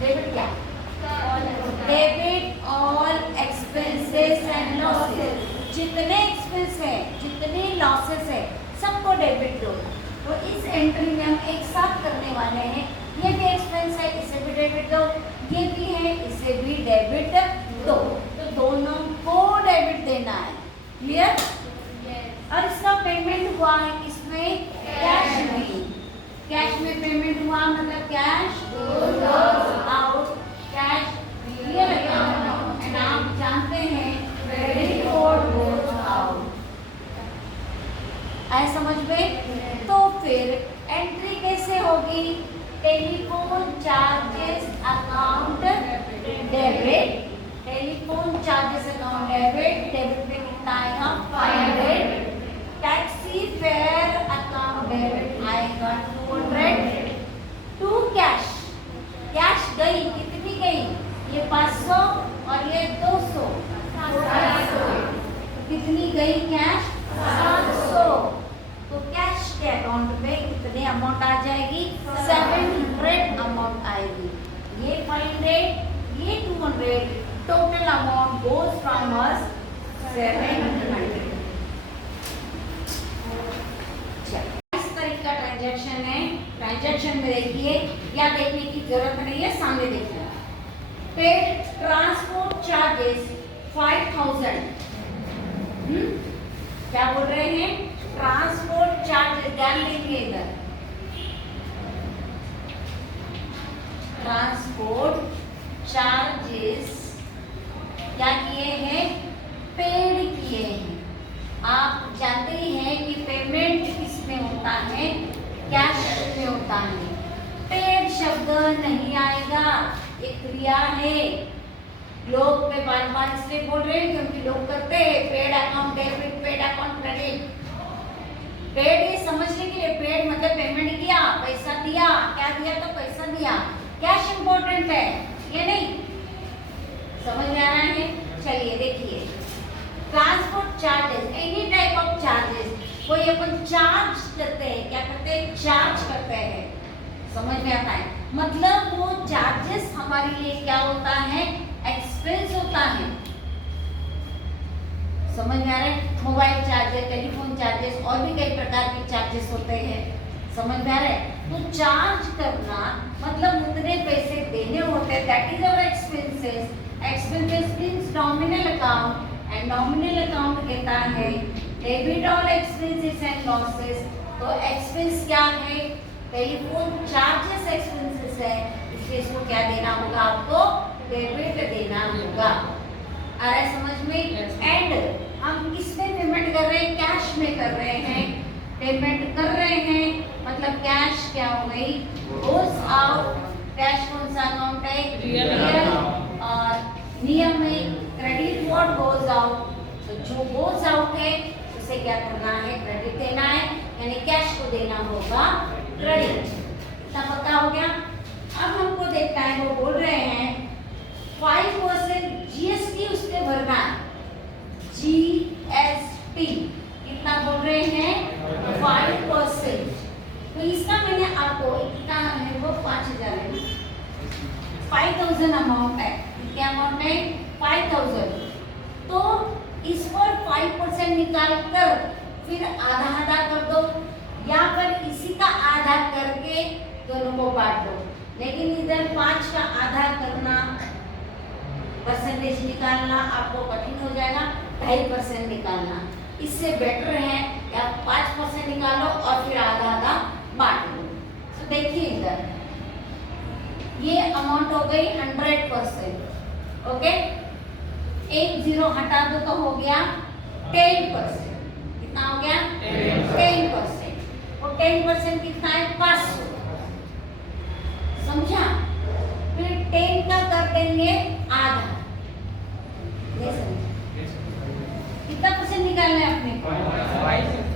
डेबिट, क्या debit all expenses and losses, जितने एक्सपेंस है जितने लॉसेस है सबको डेबिट दो। तो इस एंट्री में हम एक साथ करने वाले हैं, ये भी एक्सपेंस है इसे भी डेबिट दो, ये भी है इसे भी डेबिट दो, तो दोनों को डेबिट देना है। क्लियर? और इसका पेमेंट हुआ है किसमें, कैश में। कैश में पेमेंट हुआ मतलब cash out, cash real account, and आप जानते हैं क्रेडिट गोज आउट। आए समझ में? तो फिर एंट्री कैसे होगी, telephone charges account debit, telephone charges account debit, debit में कितना आएगा 500, टैक्सी फेयर अकाउंट डेबिट आएगा 200, टू कैश, कैश गई, कितनी गई, ये 500 और ये 200, 700, कितनी गई कैश 700। तो कैश के अकाउंट में कितने अमाउंट आ जाएगी, 700 अमाउंट आएगी। ये 500, ये 200, total amount goes from us 700। इस तरह का ट्रांजैक्शन है। ट्रांजैक्शन में देखिए, या देखने की जरूरत नहीं है, सामने देखिए। पेड ट्रांसपोर्ट चार्जेस 5000, क्या बोल रहे हैं, ट्रांसपोर्ट चार्जेस, ध्यान देंगे इधर, ट्रांसपोर्ट चार्जेस क्या किए हैं, पेड किए हैं। आप जानते ही हैं कि पेमेंट किसमें होता है, कैश में होता है। पेड शब्द नहीं आएगा, एक क्रिया है। लोग मैं बार बार इसलिए बोल रहे हैं क्योंकि लोग करते हैं paid account debit, paid account credit. Paid ये समझने के लिए, पेड मतलब पेमेंट किया, पैसा दिया, क्या दिया तो पैसा दिया, कैश इंपॉर्टेंट है, ये नहीं समझ में आ रहा है? चलिए देखिए, transport charges, any type of charges, कोई अपन चार्ज करते हैं, क्या करते हैं, चार्ज करते हैं, समझ में आता है? मतलब वो चार्जेस हमारे लिए क्या होता है, एक्सपेंस होता है। समझ में आ रहा है? मोबाइल चार्जेस, टेलीफोन चार्जेस और भी कई प्रकार के चार्जेस होते हैं, समझ में आ रहा है? तो चार्ज करना मतलब उतने पैसे देने होते हैं, that is our expenses. Expenses means nominal account, and nominal account कहता है debit all expenses and losses. तो एक्सपेंस क्या है, टेलीफोन चार्जेस एक्सपेंसेस है, इसलिए इसको क्या देना होगा, आपको डेबिट देना होगा। आ रहा है समझ में? एंड हम किस में पेमेंट कर रहे हैं, कैश में कर रहे हैं, पेमेंट कर रहे हैं, मतलब कैश क्या हो गई, गोज आउट। कैश कौन सा अकाउंट है, रियल, और नियम में क्रेडिट व्हाट गोज आउट, तो जो गोज आउट है उसे क्या करना है, क्रेडिट देना है, यानी कैश को देना होगा क्रेडिट। इतना पता हो गया? अब हमको देखना है, वो बोल रहे हैं 5% जीएसटी उसके भरना है, जीएसटी कितना बोल रहे हैं, 5%। तो इसका मैंने आपको कितना है, वो 5000 है, 5000 अमाउंट है, क्या अमाउंट है 5000, तो इस पर 5% निकाल कर फिर आधा आधा कर दो, या फिर इसी का आधा करके दोनों को बांट दो। लेकिन इधर 5 का आधा करना, परसेंटेज निकालना आपको कठिन हो जाएगा, 2.5% निकालना। इससे बेटर है या 5% निकालो और फिर आधा आधा बांट दो। तो देखिए इधर ये अमाउंट हो गई 100%, ओके। एक जीरो हटा दो तो हो गया 10%। कितना हो गया 10%, और 10% कितना है 500, समझा। फिर 10 का कर देंगे आधा, ये समझा। कितना परसेंट निकालना है अपने को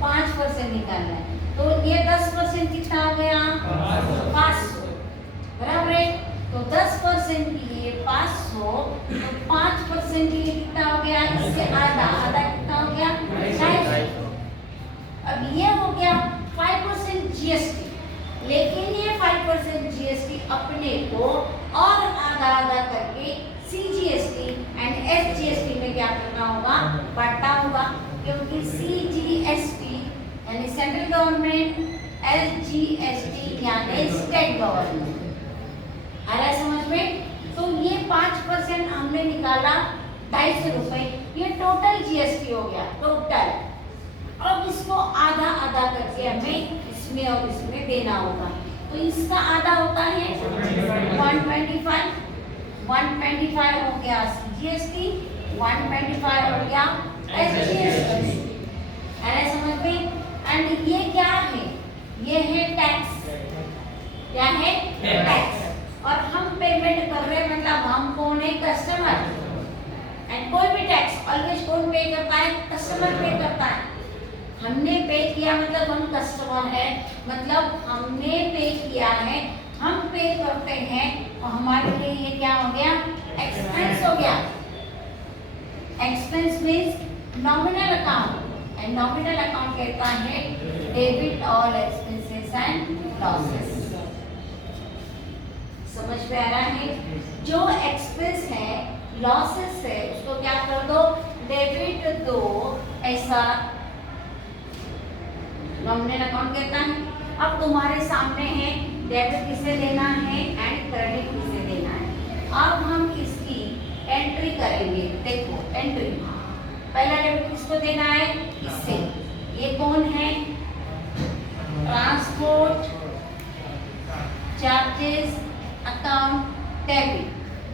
5% निकालना है, तो ये 10% कितना हो गया 500, बराबर है। तो 10% के लिए 500, तो 5% के लिए कितना हो गया, इससे आधा, आधा कितना हो गया 250। अब ये हो गया 5% जीएसटी, लेकिन ये 5% जीएसटी अपने को और आधा आधा करके सीजीएसटी एंड एसजीएसटी में क्या करना होगा, बांटना होगा, क्योंकि सीजीएसटी यानी सेंट्रल गवर्नमेंट, एसजीएसटी यानी स्टेट गवर्नमेंट। आ रहा है समझ में। तो ये 5% हमने निकाला 250 रुपए, ये टोटल जीएसटी हो गया टोटल। अब इसको आधा आधा करके हमें इसमें और इसमें देना होगा। तो इसका आधा होता है 125, 125 हो गया जीएसटी, 125 हो गया एसजीएसटी। है समझ में। एंड ये क्या है, ये है टैक्स, क्या है टैक्स, और हम पेमेंट कर रहे हैं, मतलब हम कौन है, कस्टमर। एंड कोई भी टैक्स ऑलवेज कौन पे करता है, कस्टमर पे करता है। हमने पे किया मतलब हम कस्टमर है, मतलब हमने पे किया है, हम पे करते हैं, और हमारे लिए ये क्या हो गया, एक्सपेंस हो गया। Expense means nominal account, and nominal account कहता है debit all expenses and losses. समझ में आ रहा है। जो एक्सपेंस है, लॉसेस है, उसको क्या कर दो, डेबिट दो, ऐसा नॉमिनल अकाउंट कहता है। अब तुम्हारे सामने है डेबिट किसे देना है एंड क्रेडिट किसे देना है। अब हम इसकी एंट्री करेंगे। देखो एंट्री, पहला डेबिट किसको देना है, इससे। ये कौन है, transport charges account debit.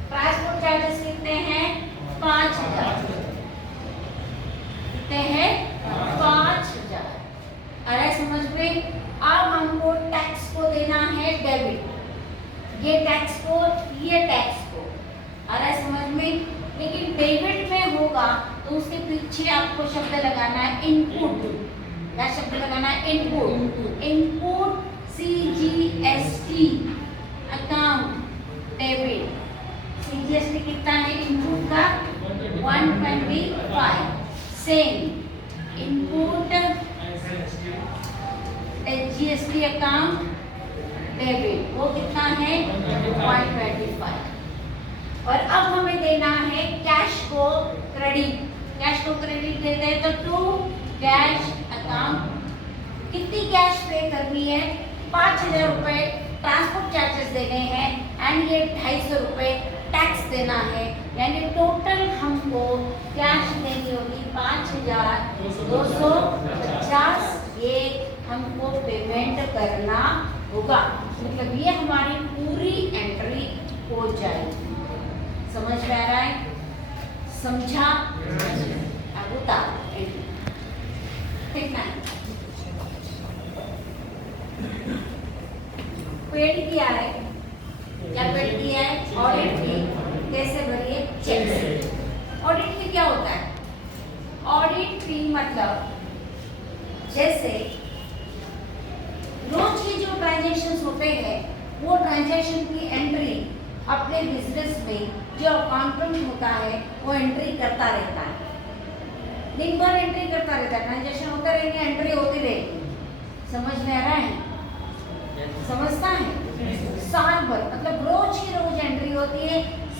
Transport charges कितने हैं, 5000, कितने हैं 5000। अरे समझ में। अब हमको टैक्स को देना है डेबिट, ये टैक्स को, ये टैक्स को। अरे समझ में। लेकिन डेबिट में होगा तो उसके पीछे आपको शब्द लगाना है इनपुट। क्या शब्द लगाना है, input. Input CGST account debit. CGST कितना है इनपुट का 125, same input GST account debit, वो कितना है 125। और अब हमें देना है कैश को क्रेडिट। कैश को क्रेडिट देते हैं तो टू कैश अकाउंट। कितनी कैश पे करनी है, 5000 रुपए ट्रांसपोर्ट चार्जेस देने हैं, एंड ये 250 रुपए टैक्स देना है, यानी टोटल हमको कैश देनी होगी 5250। ये हमको पेमेंट करना होगा, मतलब ये हमारी पूरी एंट्री हो जाएगी। समझ में आ रहा है, समझा। अब उतार ठीक है। पेड किया है, क्या पेड किया है, ऑडिट फी। कैसे भरिए, चेक से। ऑडिट फी क्या होता है, ऑडिट फी मतलब जैसे रोज के जो ट्रांजैक्शंस होते हैं, वो ट्रांजैक्शन की एंट्री अपने बिजनेस में जो अकाउंटेंट होता है वो एंट्री करता रहता है, दिन भर एंट्री करता रहता है। ट्रांजैक्शन होते रहेंगे, एंट्री होती रहेगी। समझ में आ रहा है, समझता है। साल भर, मतलब रोज की रोज एंट्री होती है,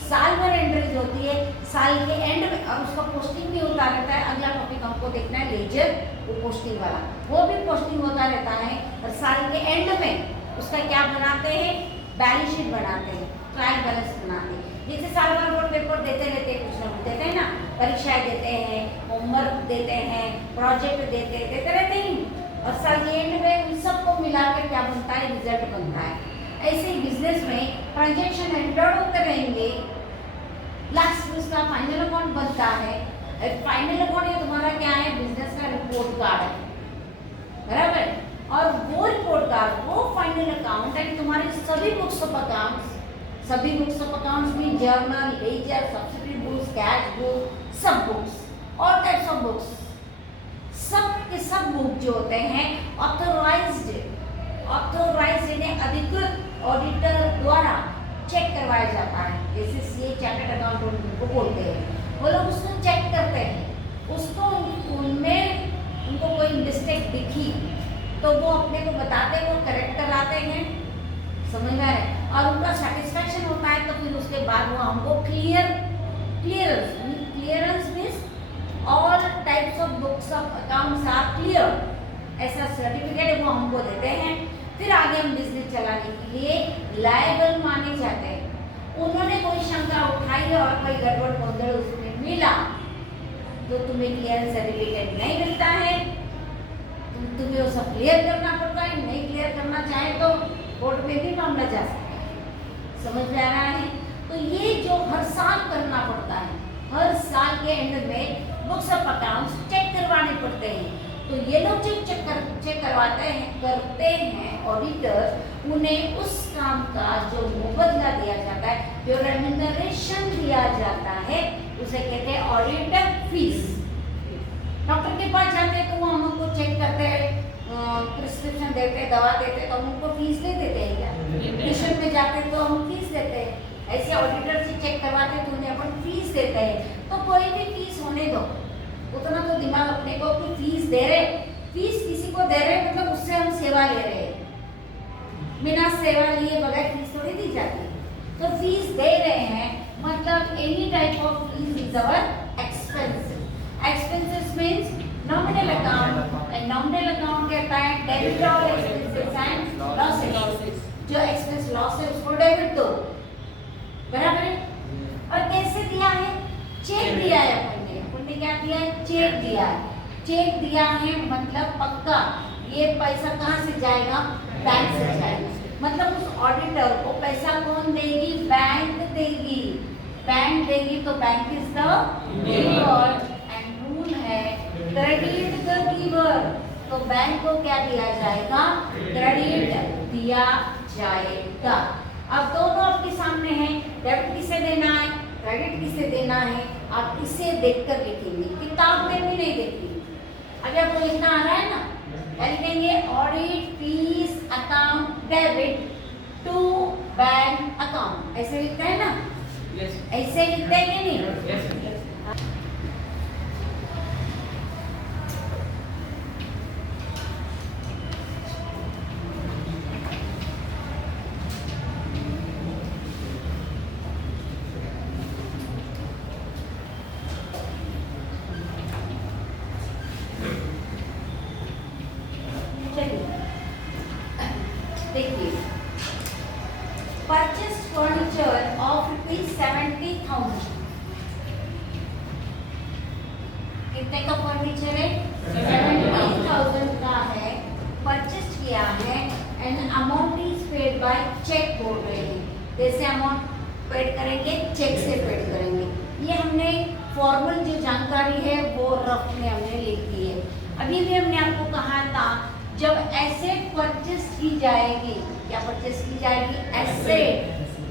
साल भर एंट्रीज होती है, साल के एंड में, और उसका पोस्टिंग भी होता रहता है। अगला टॉपिक हमको देखना है लेजर, वो पोस्टिंग वाला, वो भी पोस्टिंग होता रहता है। और साल के एंड में उसका क्या बनाते हैं, बैलेंस शीट बनाते हैं, ट्रायल बैलेंस बनाते हैं। जैसे साल भर बोर्ड पेपर देते रहते हैं, कुछ ना कुछ देते हैं ना, परीक्षाएं देते हैं, होमवर्क देते हैं, प्रोजेक्ट देते रहते हैं, और साल के एंड में उन सबको मिलाकर क्या बनता है, रिजल्ट बनता है। ऐसे ही बिजनेस में ट्रांजेक्शन एंटर होते रहेंगे, लास्ट में उसका फाइनल अकाउंट बनता है। फाइनल अकाउंट ये तुम्हारा क्या है, बिजनेस का रिपोर्ट कार्ड है, बराबर। और वो रिपोर्ट कार्ड, वो फाइनल अकाउंट एंड तुम्हारे सभी बुक्स ऑफ अकाउंट्स, सभी बुक्स ऑफ अकाउंट्स में journal, ledger, subsidy books, cash book, सब books, all types of books, सब के सब बुक जो होते हैं ऑथोराइज्ड यानी अधिकृत ऑडिटर द्वारा चेक करवाया जाता है। जैसे सीए चार्टर्ड अकाउंटेंट को बोलते हैं, वो लोग उसको चेक करते हैं, उसको उनमें उनको कोई मिस्टेक दिखी तो वो अपने को बताते हैं, वो करेक्ट कराते हैं, समझ में आ रहा है, और उनका सेटिस्फैक्शन होता है तो फिर उसके बाद वो हमको clearance means all types of books of accounts are clear, ऐसा सर्टिफिकेट वो हमको देते हैं। फिर आगे हम बिजनेस चलाने के लिए लायबल माने जाते हैं। उन्होंने कोई शंका उठाई और कोई गड़बड़ गोंधड़ उसमें मिला तो तुम्हें क्लियरेंस सर्टिफिकेट नहीं मिलता है, तुम्हें वो सब क्लियर करना पड़ता है। नहीं क्लियर करना चाहे तो कोर्ट में भी मामला जा सकता है, समझ में आ रहा है। तो ये जो हर साल करना पड़ता है, हर साल के एंड में बुक्स ऑफ अकाउंट्स चेक करवाने पड़ते हैं। तो ये लोग जो चेक करते हैं ऑडिटर, उन्हें उस काम का जो मुबदला दिया जाता है, जो रेम्यूनरेशन दिया जाता है, उसे कहते हैं ऑडिट फीस। डॉक्टर के पास जाते हैं तो वो हमको चेक करते हैं, प्रिस्क्रिप्शन देते हैं, दवा देते हैं, तो हम उनको फीस नहीं देते हैं क्या? ट्यूशन में जाते हैं तो हम फीस देते हैं। ऐसे ऑडिटर से चेक करवाते हैं तो उन्हें अपन फीस देते हैं। तो कोई भी फीस होने दो, उतना तो दिमाग अपने को कि फीस दे रहे, फीस किसी को दे रहे मतलब उससे हम सेवा ले रहे हैं, बिना सेवा लिए बगैर फीस थोड़ी दी जाती है। तो फीस दे रहे हैं मतलब any type of fees is our expenses. Expenses means nominal account, and nominal account कहता है debit all expenses and losses. जो एक्सपेंस लॉस है उसको डेबिट दो, बराबर है। और कैसे दिया है, चेक दिया है अपन ने क्या दिया है, चेक दिया है। चेक दिया है मतलब पक्का ये पैसा कहाँ से जाएगा, बैंक से जाएगा। मतलब उस ऑडिटर को पैसा कौन देगी, बैंक देगी। बैंक देगी तो bank is the giver and rule है क्रेडिट द गिवर। तो बैंक को क्या दिया जाएगा, क्रेडिट दिया जाएगा। अब दोनों आपके सामने हैं, डेबिट किसे देना है, क्रेडिट किसे देना है, आप इसे देखकर लिखेंगे, किताब में भी नहीं देखेंगे। अगर आपको लिखना आ रहा है ना, क्या लिखेंगे, audit fees account debit to bank account, ऐसे लिखते हैं ना? yes. ऐसे लिखते हैं कि नहीं? yes. देखिए, परचेज फर्नीचर ऑफ ₹70,000। कितने का फर्नीचर है, 70,000 का है, परचेज किया है and amount is paid by cheque बोल रहे हैं। जैसे अमाउंट पेड करेंगे, चेक से पेड करेंगे। ये हमने फॉर्मल जो जानकारी है वो रफ में हमने लिखी है। अभी भी हमने आपको कहा था जब एसेट परचेस की जाएगी, क्या परचेस की जाएगी, एसेट,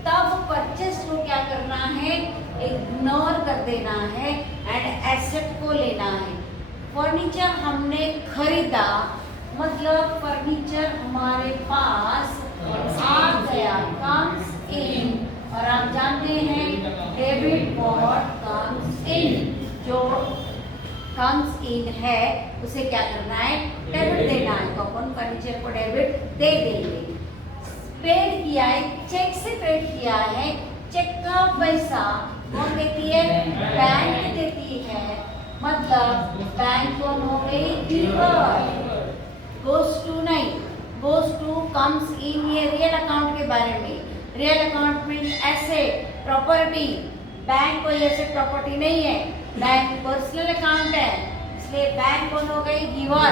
तब परचेस को क्या करना है, इग्नोर कर देना है एंड एसेट को लेना है। फर्नीचर हमने खरीदा मतलब फर्नीचर हमारे पास आ गया, कम्स इन, और आप जानते हैं डेबिट बॉट कम्स इन, जो कम्स इन है उसे क्या करना है, डेबिट देना है। तो अपन फर्नीचर को डेबिट दे देंगे। पेड किया है, चेक से पेड किया है, चेक का पैसा कौन देती है? बैंक देती है। मतलब बैंक कौन हो गई? गिवर। गोस टू नहीं, गोस टू कम्स इन ये रियल अकाउंट के बारे में। Real account mean asset, property. Bank कोई एसेट प्रॉपर्टी नहीं है, बैंक पर्सनल अकाउंट है, इसलिए बैंक कौन हो गई? गिवर।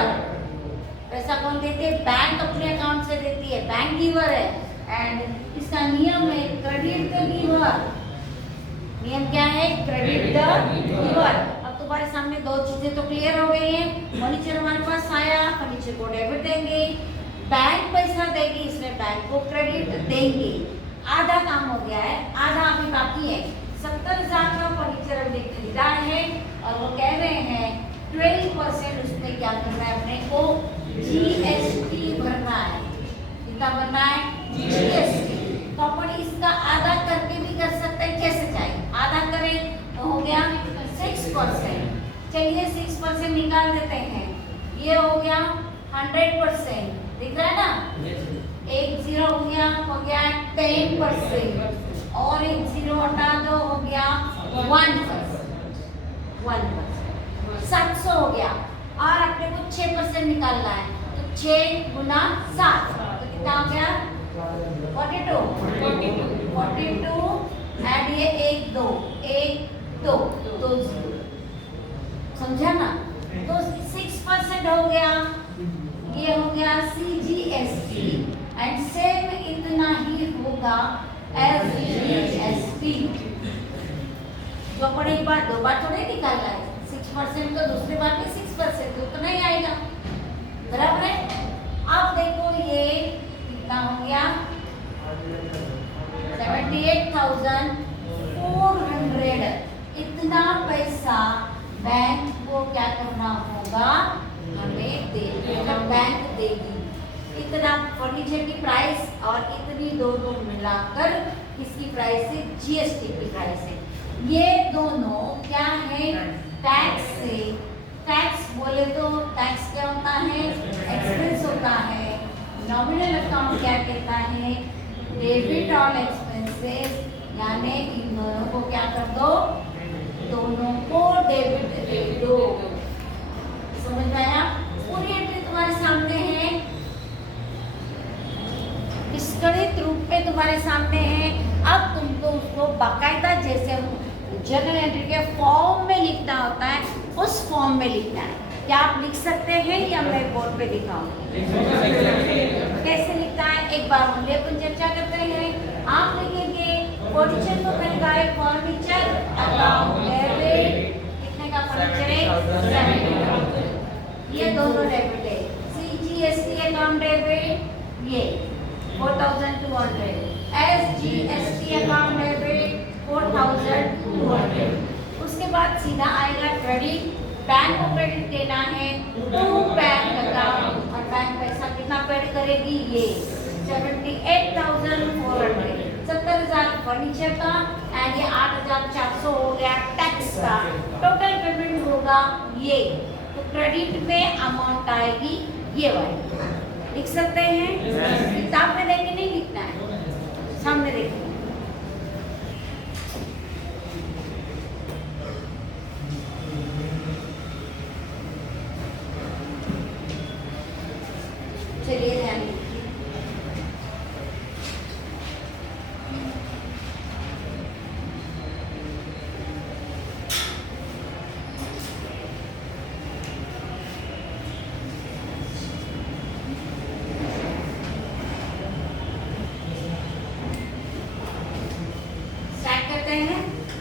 पैसा कौन देती है? बैंक अपने अकाउंट से देती है, बैंक गिवर है। एंड इसका नियम है क्रेडिट द गिवर। नियम क्या है? Credit the giver. अब तुम्हारे सामने दो चीजें तो क्लियर हो गई हैं। फर्नीचर हमारे पास आया, फर्नीचर को डेबिट देंगे, बैंक पैसा देगी, इसलिए बैंक को क्रेडिट देंगे। आधा काम हो गया है, आधा अभी बाकी है। 70,000 का फर्नीचर हमने खरीदा है और वो कह रहे हैं 12% उसमें क्या करना है? अपने को जीएसटी भरना है। कितना भरना है? जीएसटी। तो अपन इसका आधा करके भी कर सकते हैं, कैसे चाहिए? आधा करें तो हो गया 6%। चलिए 6% निकाल देते हैं। ये हो गया 100%, दिख रहा है ना? एक जीरो हो गया 10%, और एक जीरो हटा दो, हो गया 1%। 700 हो गया। और अपने को 6% निकालना है, तो 6 गुना 7 तो कितना हो गया? 42। एंड ये 1 2 2 जीरो, समझा ना? तो 6% हो गया। ये हो गया CGST एंड सेम इतना ही होगा SGST। जो अपन एक बार दो बार थोड़े निकालना है। 6% तो दूसरी बार भी 6% तो नहीं आएगा, बराबर है? अब देखो ये कितना हो गया? 78,400। इतना पैसा बैंक को क्या करना होगा? हमें देना, बैंक देगी। इतना फर्नीचर की प्राइस और इतनी दोनों मिलाकर किसकी प्राइस है? जीएसटी की प्राइस है। ये दोनों क्या है? टैक्स से। टैक्स बोले तो टैक्स क्या होता है? एक्सपेंस होता है। नॉमिनल अकाउंट क्या कहता है? डेबिट ऑल एक्सपेंसेस, यानी इन दोनों को क्या कर दो? दोनों को डेबिट दे दो। समझ में आया? पूरी एंट्री तुम्हारे सामने है, विस्तारित रूप में तुम्हारे सामने है। अब तुमको उसको बाकायदा जैसे जर्नल एंट्री के फॉर्म में लिखना होता है, उस फॉर्म में लिखना है। क्या आप लिख सकते हैं या मैं बोर्ड पे दिखाऊंगी? कैसे लिखना है एक बार हम अपन चर्चा करते हैं। आप लिखेंगे फर्नीचर को मिलता है फर्नीचर अकाउंट डेबिट। कितने का फर्नीचर है? ये दोनों डेबिट है। CGST अकाउंट डेबिट ये 4,200, SGST अकाउंट डेबिट 4,200। उसके बाद सीधा आएगा क्रेडिट। बैंक को क्रेडिट देना है टू बैंक अकाउंट, और बैंक पैसा कितना पेड करेगी? ये 78,400। 70,000 फर्नीचर का एंड ये 8,400 हो गया टैक्स का। टोटल पेमेंट होगा ये। तो क्रेडिट में अमाउंट आएगी ये वाली। लिख सकते हैं? किताब में देख के नहीं लिखना है, सामने देखिए। चलिए ध्यान दीजिए।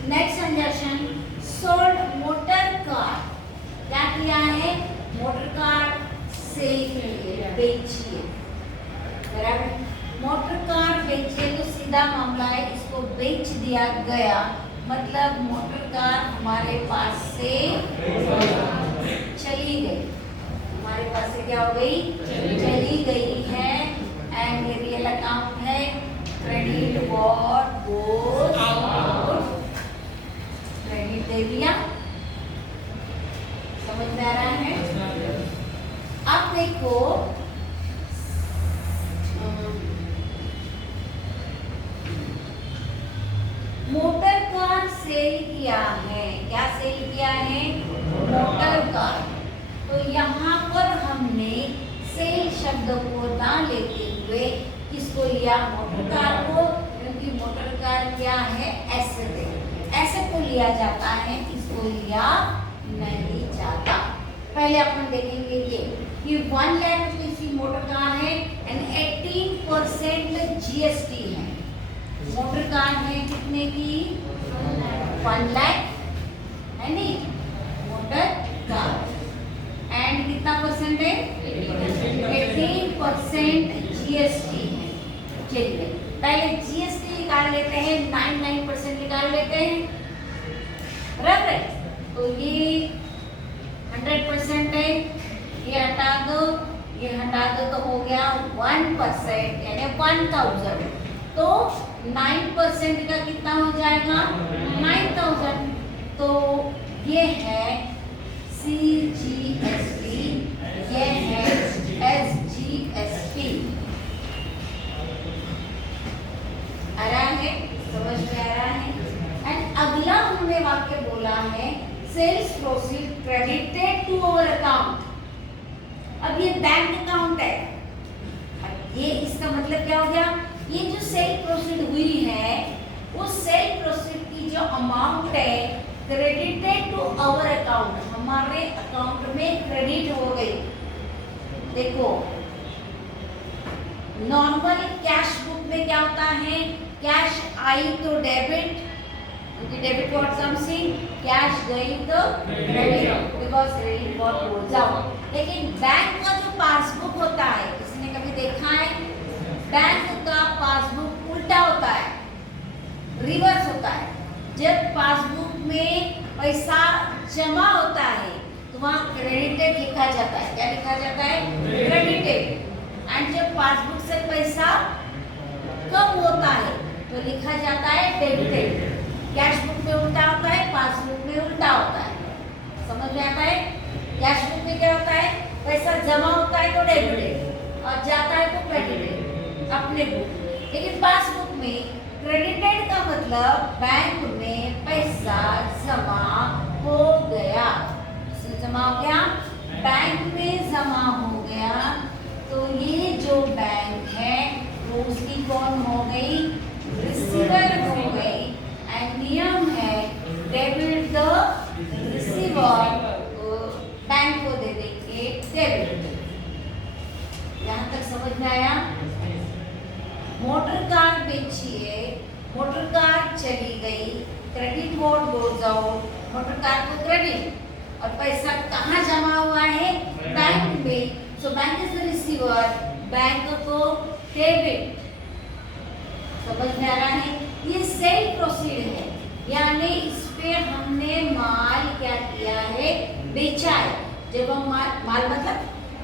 Next transaction sold motor car. क्या किया है? मोटर कार सेल के लिए बेचिए, बराबर? मोटर कार बेचिए तो सीधा मामला है, इसको बेच दिया गया, मतलब मोटर कार हमारे पास से चली गई। हमारे पास से क्या हो गई? चली गई है। एंड ये रियल अकाउंट है। Credit what goes out, credit दे दिया। समझ में आ रहा है? अब देखो किया है, क्या सेल किया है? Motor car. तो यहाँ पर हमने सेल शब्द को ना लेते हुए किसको लिया? मोटर कार को, क्योंकि मोटर कार क्या है? एसेट है। एसेट को लिया जाता है, किसको लिया नहीं जाता। पहले अपन देखेंगे ये कि 1 लाख रुपए की मोटर कार है एंड 18% जीएसटी है। मोटर कार है कितने की? 1 लाख है नहीं, मोटर कार एंड कितना परसेंट है? 18% जीएसटी है। चलिए पहले जीएसटी निकाल लेते हैं, 99% निकाल लेते हैं, बराबर। तो ये 100% है, ये हटा दो, ये हटा दो, तो हो गया 1% यानी 1000। तो 9% का कितना हो जाएगा? 9000। तो ये है CGST, ये है SGST। आ रहा है? समझ में आ रहा है? एंड अगला हमने वाक्य बोला है sales proceed credited to our account. अब ये बैंक अकाउंट है, अब ये इसका मतलब क्या हो गया? ये जो सेल प्रोसीड हुई है, उस सेल प्रोसीड की जो अमाउंट है क्रेडिटेड टू अवर अकाउंट, हमारे अकाउंट में क्रेडिट हो गई। देखो नॉर्मल कैश बुक में क्या होता है? कैश आई तो डेबिट, क्योंकि debit what comes in, cash गई तो credit, because credit what goes out. लेकिन बैंक का जो पासबुक होता है, किसने कभी देखा है? बैंक का पासबुक उल्टा होता है, रिवर्स होता है। जब पासबुक में पैसा जमा होता है तो वहाँ क्रेडिटेड लिखा जाता है। क्या लिखा जाता है? क्रेडिटेड। एंड जब पासबुक से पैसा कम होता है तो लिखा जाता है डेबिटेड। कैश बुक में उल्टा होता है, पासबुक में उल्टा होता है। समझ में आता है? कैश बुक में क्या होता है? पैसा जमा होता है तो डेबिटेड और जाता है तो क्रेडिटेड अपने बुक। लेकिन पासबुक में क्रेडिटेड का मतलब बैंक में पैसा जमा हो गया। जमा हो गया, बैंक में जमा हो गया। तो ये जो बैंक है वो उसकी कौन हो गई? रिसीवर हो गई। एंड नियम है डेबिट द रिसीवर, बैंक को दे देंगे डेबिट। यहाँ तक समझ में आया? मोटर कार बेची है, मोटर कार चली गई, credit what goes out, motor car को क्रेडिट, और पैसा कहाँ जमा हुआ है? बैंक में। So bank is the receiver, bank को डेबिट। समझ में आ रहा है? ये सेल प्रोसीड है, यानी इस पे हमने माल क्या किया है? बेचा है। जब हम माल मतलब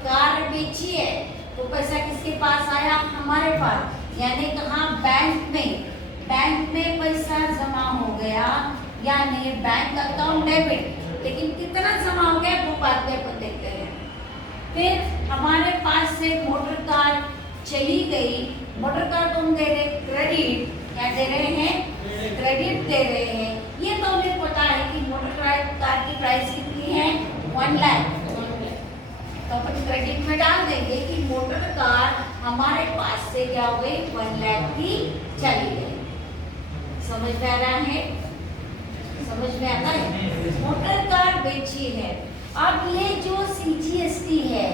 कार बेची है तो पैसा किसके पास आया? हमारे पास, यानी कहाँ? बैंक में। बैंक में पैसा जमा हो गया, यानी बैंक अकाउंट डेबिट। लेकिन कितना जमा हो गया वो बात में अपन देखते हैं। फिर हमारे पास से मोटर कार चली गई, मोटर कार को हम दे रहे क्रेडिट। क्या दे रहे हैं? क्रेडिट दे रहे हैं। ये तो हमें पता है कि मोटर कार की प्राइस कितनी है? 1 लाख। तो अपन क्रेडिट में डाल देंगे कि मोटर कार हमारे पास से क्या हो गई? 1 लाख की चली गई। समझ में आ रहा है? समझ में आता है? मोटर कार बेची है। अब ये जो CGST है,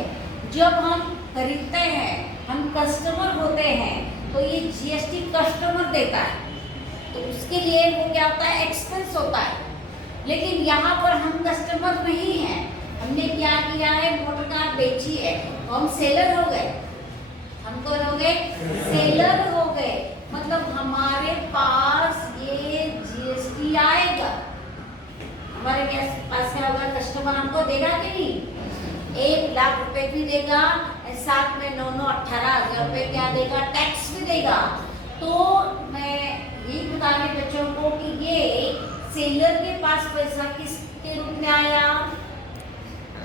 जब हम खरीदते हैं, हम कस्टमर होते हैं, तो ये GST कस्टमर देता है, तो उसके लिए वो क्या होता है? एक्सपेंस होता है। लेकिन यहाँ पर हम कस्टमर नहीं हैं, हमने क्या किया है? मोटर कार बेची है, तो हम सेलर हो गए। हम कौन हो गए? सेलर हो गए। मतलब हमारे पास ये GST आएगा। हमारे पास क्या होगा? कस्टमर हमको देगा कि नहीं? 1 लाख रुपए भी देगा, साथ में 18,000 रुपए क्या देगा? टैक्स भी देगा। तो मैं यही बता रही बच्चों को कि ये सेलर के पास पैसा किसके रूप में आया?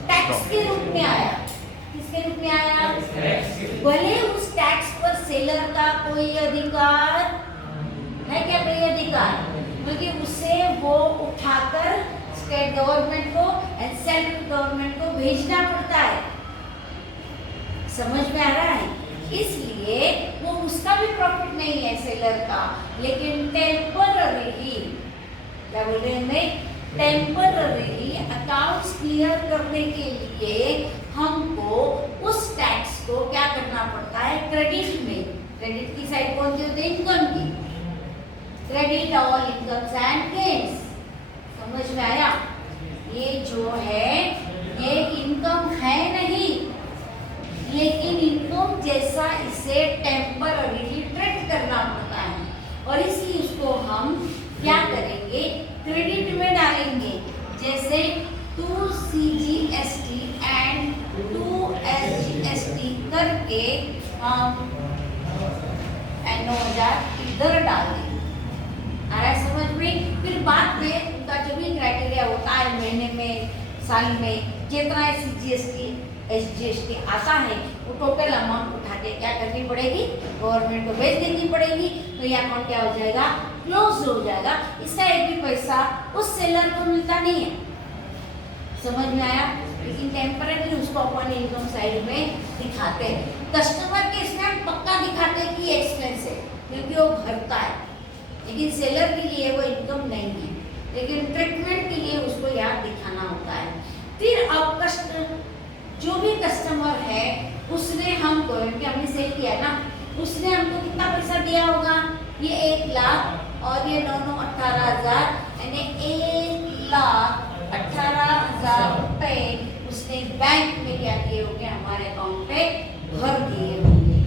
टैक्स के रूप में आया। किसके रूप में आया? भले उस टैक्स पर सेलर का कोई अधिकार है क्या? कोई अधिकार क्योंकि उसे वो उठाकर स्टेट गवर्नमेंट को एंड सेंट्रल गवर्नमेंट को भेजना पड़ता है। समझ में आ रहा है? इसलिए वो उसका भी प्रॉफिट नहीं है सेलर का, लेकिन टेम्पररीली, क्या बोल रहे हैं, टेम्पररीली अकाउंट्स क्लियर करने के लिए हमको उस टैक्स को क्या करना पड़ता है, क्रेडिट में। क्रेडिट की साइड कौन सी होती है, इनकम की। Credit all incomes and gains. समझ में आया? ये जो है ये इनकम है नहीं, लेकिन इनकम जैसा इसे टेम्पररीली ट्रीट करना पड़ता है, और इसलिए उसको हम क्या करेंगे, क्रेडिट में डालेंगे। जैसे 2 CGST एंड 2 SGST करके हम 9,000 इधर डाल देंगे। आ रहा है समझ में? फिर बाद में उनका जो भी क्राइटेरिया होता है, महीने में, साल में, जितना CGST SGST आता है, वो टोटल अमाउंट उठा के क्या करनी पड़ेगी, गवर्नमेंट को भेज देनी पड़ेगी। तो ये अकाउंट क्या हो जाएगा, क्लोज हो जाएगा। इसका एक भी पैसा उस सेलर को मिलता नहीं है। समझ में आया? लेकिन टेम्परेरी उसको अपन इनकम साइड में दिखाते हैं। कस्टमर के इसमें हम पक्का दिखाते हैं कि एक्सपेंस है, क्योंकि वो भरता है, लेकिन सेलर के लिए वो इनकम नहीं है, लेकिन ट्रीटमेंट के लिए उसको याद दिखाना होता है। फिर अब जो भी कस्टमर है उसने हमको, क्योंकि हमने सेल किया ना, उसने हमको कितना पैसा दिया होगा, ये 1 लाख और ये 9 18,000, यानी 1,18,000 रुपए उसने बैंक में क्या किए होंगे, हमारे अकाउंट पे भर दिए होंगे।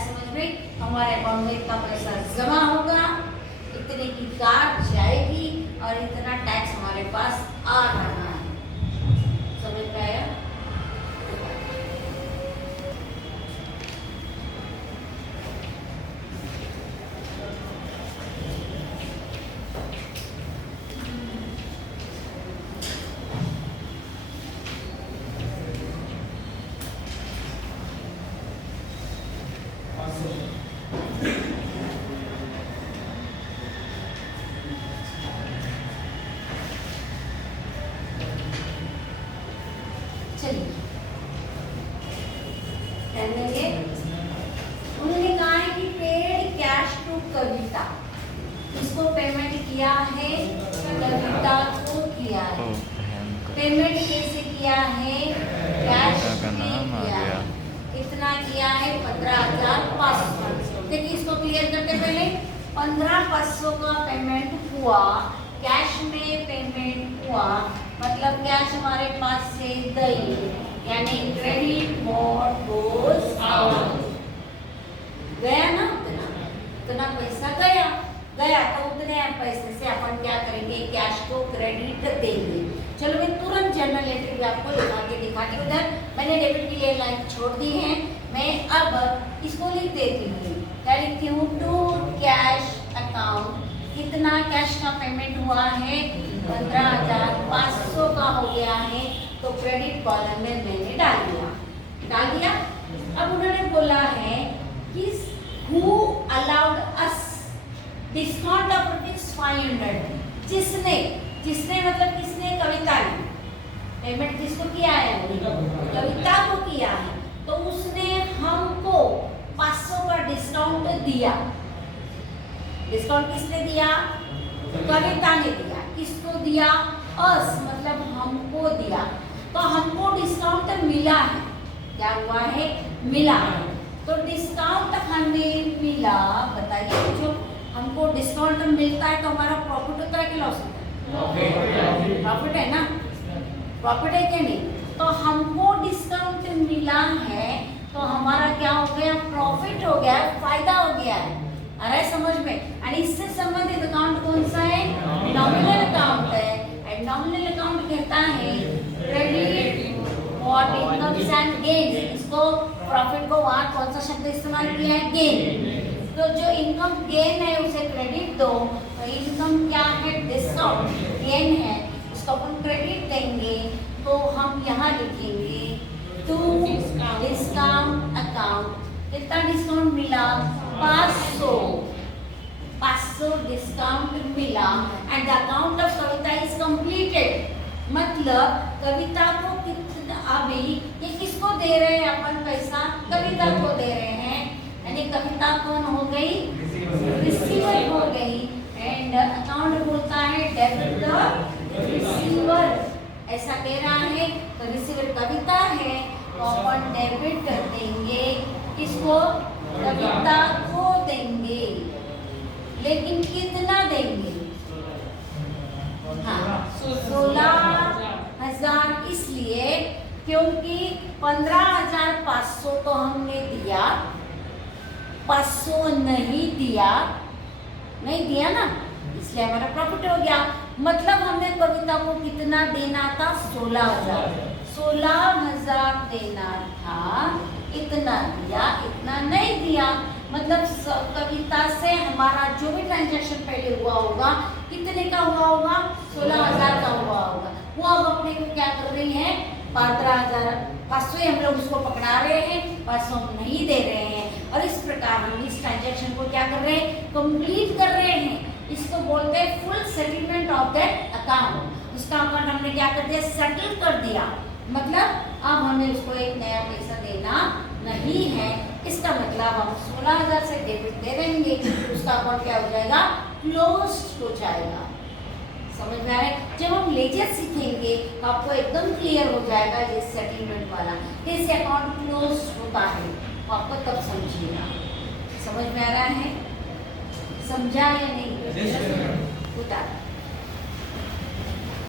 समझ में? हमारे अकाउंट में इतना पैसा जमा होगा, इतने की कार जाएगी और इतना टैक्स हमारे पास आ रहा है। समझ में आया? उन्होंने कहा है कि पेड कैश टू कविता, इसको पेमेंट किया है, कविता को किया है। पेमेंट कैसे किया है, कैश में किया है। कितना किया है, 15,500। देखिए इसको क्लियर करते पहले, 15,500 का पेमेंट हुआ, कैश में पेमेंट हुआ, मतलब कैश हमारे पास से गई, यानी क्रेडिट व्हाट गोज आउट, गया ना, उतना पैसा गया तो उतने पैसे से अपन क्या करेंगे, कैश को क्रेडिट देंगे। चलो मैं तुरंत जर्नल एंट्री भी आपको लिखा के दिखाती हूँ। उधर मैंने डेबिट के लिए लाइन छोड़ दी है, मैं अब इसको लिख देती हूँ। क्या लिखती हूँ, टू कैश अकाउंट, कितना कैश का पेमेंट हुआ है, 15,500 का हो गया है, तो क्रेडिट कॉलम में मैंने डाल दिया। अब उन्होंने बोला है कि who allowed us discount of ₹500, जिसने मतलब किसने, कविता ने पेमेंट किसको किया है, कविता को किया है, तो उसने हमको 500 का डिस्काउंट दिया। डिस्काउंट किसने दिया, कविता ने दिया। किसको दिया, अस मतलब हमको दिया। तो हमको डिस्काउंट मिला है, क्या हुआ है, मिला है। तो डिस्काउंट हमें मिला, बताइए जो हमको डिस्काउंट मिलता है तो हमारा प्रॉफिट होता है कि लॉस होता है, प्रॉफिट है ना, प्रॉफिट है क्या नहीं। तो हमको डिस्काउंट मिला है तो हमारा क्या हो गया, प्रॉफिट हो गया, फायदा हो गया है। अरे समझ में? और इससे संबंधित अकाउंट कौन सा है, नॉमिनल अकाउंट है। एंड नॉमिनल अकाउंट कहता है credit what incomes and gain. इसको प्रॉफिट को वहाँ कौन सा शब्द इस्तेमाल किया है, गेन। तो जो इनकम गेन है उसे क्रेडिट दो। तो इनकम क्या है, डिस्काउंट, गेन है, उसको अपन क्रेडिट देंगे। तो हम यहाँ लिखेंगे टू डिस्काउंट अकाउंट, कितना डिस्काउंट मिला, 500। 500 डिस्काउंट मिला and the account of Kavita is completed. मतलब कविता को कितना, अभी ये किसको दे रहे हैं अपन पैसा? कविता को दे रहे हैं, यानी कविता कौन हो गई? रिसीवर हो गई। एंड अकाउंट बोलता है डेबिट द रिसीवर, ऐसा कह रहा है। तो रिसीवर कविता है तो अपन डेबिट कर देंगे, किसको? कविता को देंगे, लेकिन कितना देंगे? हाँ, 16,000, इसलिए क्योंकि 15,500 तो हमने दिया, 500 नहीं दिया ना, इसलिए हमारा प्रॉफिट हो गया। मतलब हमें कविता को कितना देना था? 16,000 देना था, इतना दिया, इतना नहीं दिया। मतलब कविता से हमारा जो भी ट्रांजैक्शन पहले हुआ होगा, कितने का हुआ होगा? 16,000 का हुआ होगा। वो अब अपने को क्या कर रही है? 15,500 हम लोग उसको पकड़ा रहे हैं, 500 हम नहीं दे रहे हैं। और इस प्रकार हम इस ट्रांजैक्शन को क्या कर रहे हैं? कंप्लीट कर रहे हैं। इसको बोलते हैं full settlement of that account. उसका अकाउंट हमने क्या कर दिया? सेटल कर दिया। मतलब अब हमें उसको एक नया पैसा देना नहीं है। इसका मतलब हम 16,000 से डेबिट दे देंगे, उसका अकाउंट क्या हो जाएगा? क्लोज हो जाएगा। समझ में आ रहा है? जब हम लेजर सीखेंगे तो आपको एकदम क्लियर हो जाएगा ये सेटलमेंट वाला, कैसे अकाउंट क्लोज होता है, तो आपको तब समझिएगा। समझ में आ रहा है? समझा या नहीं?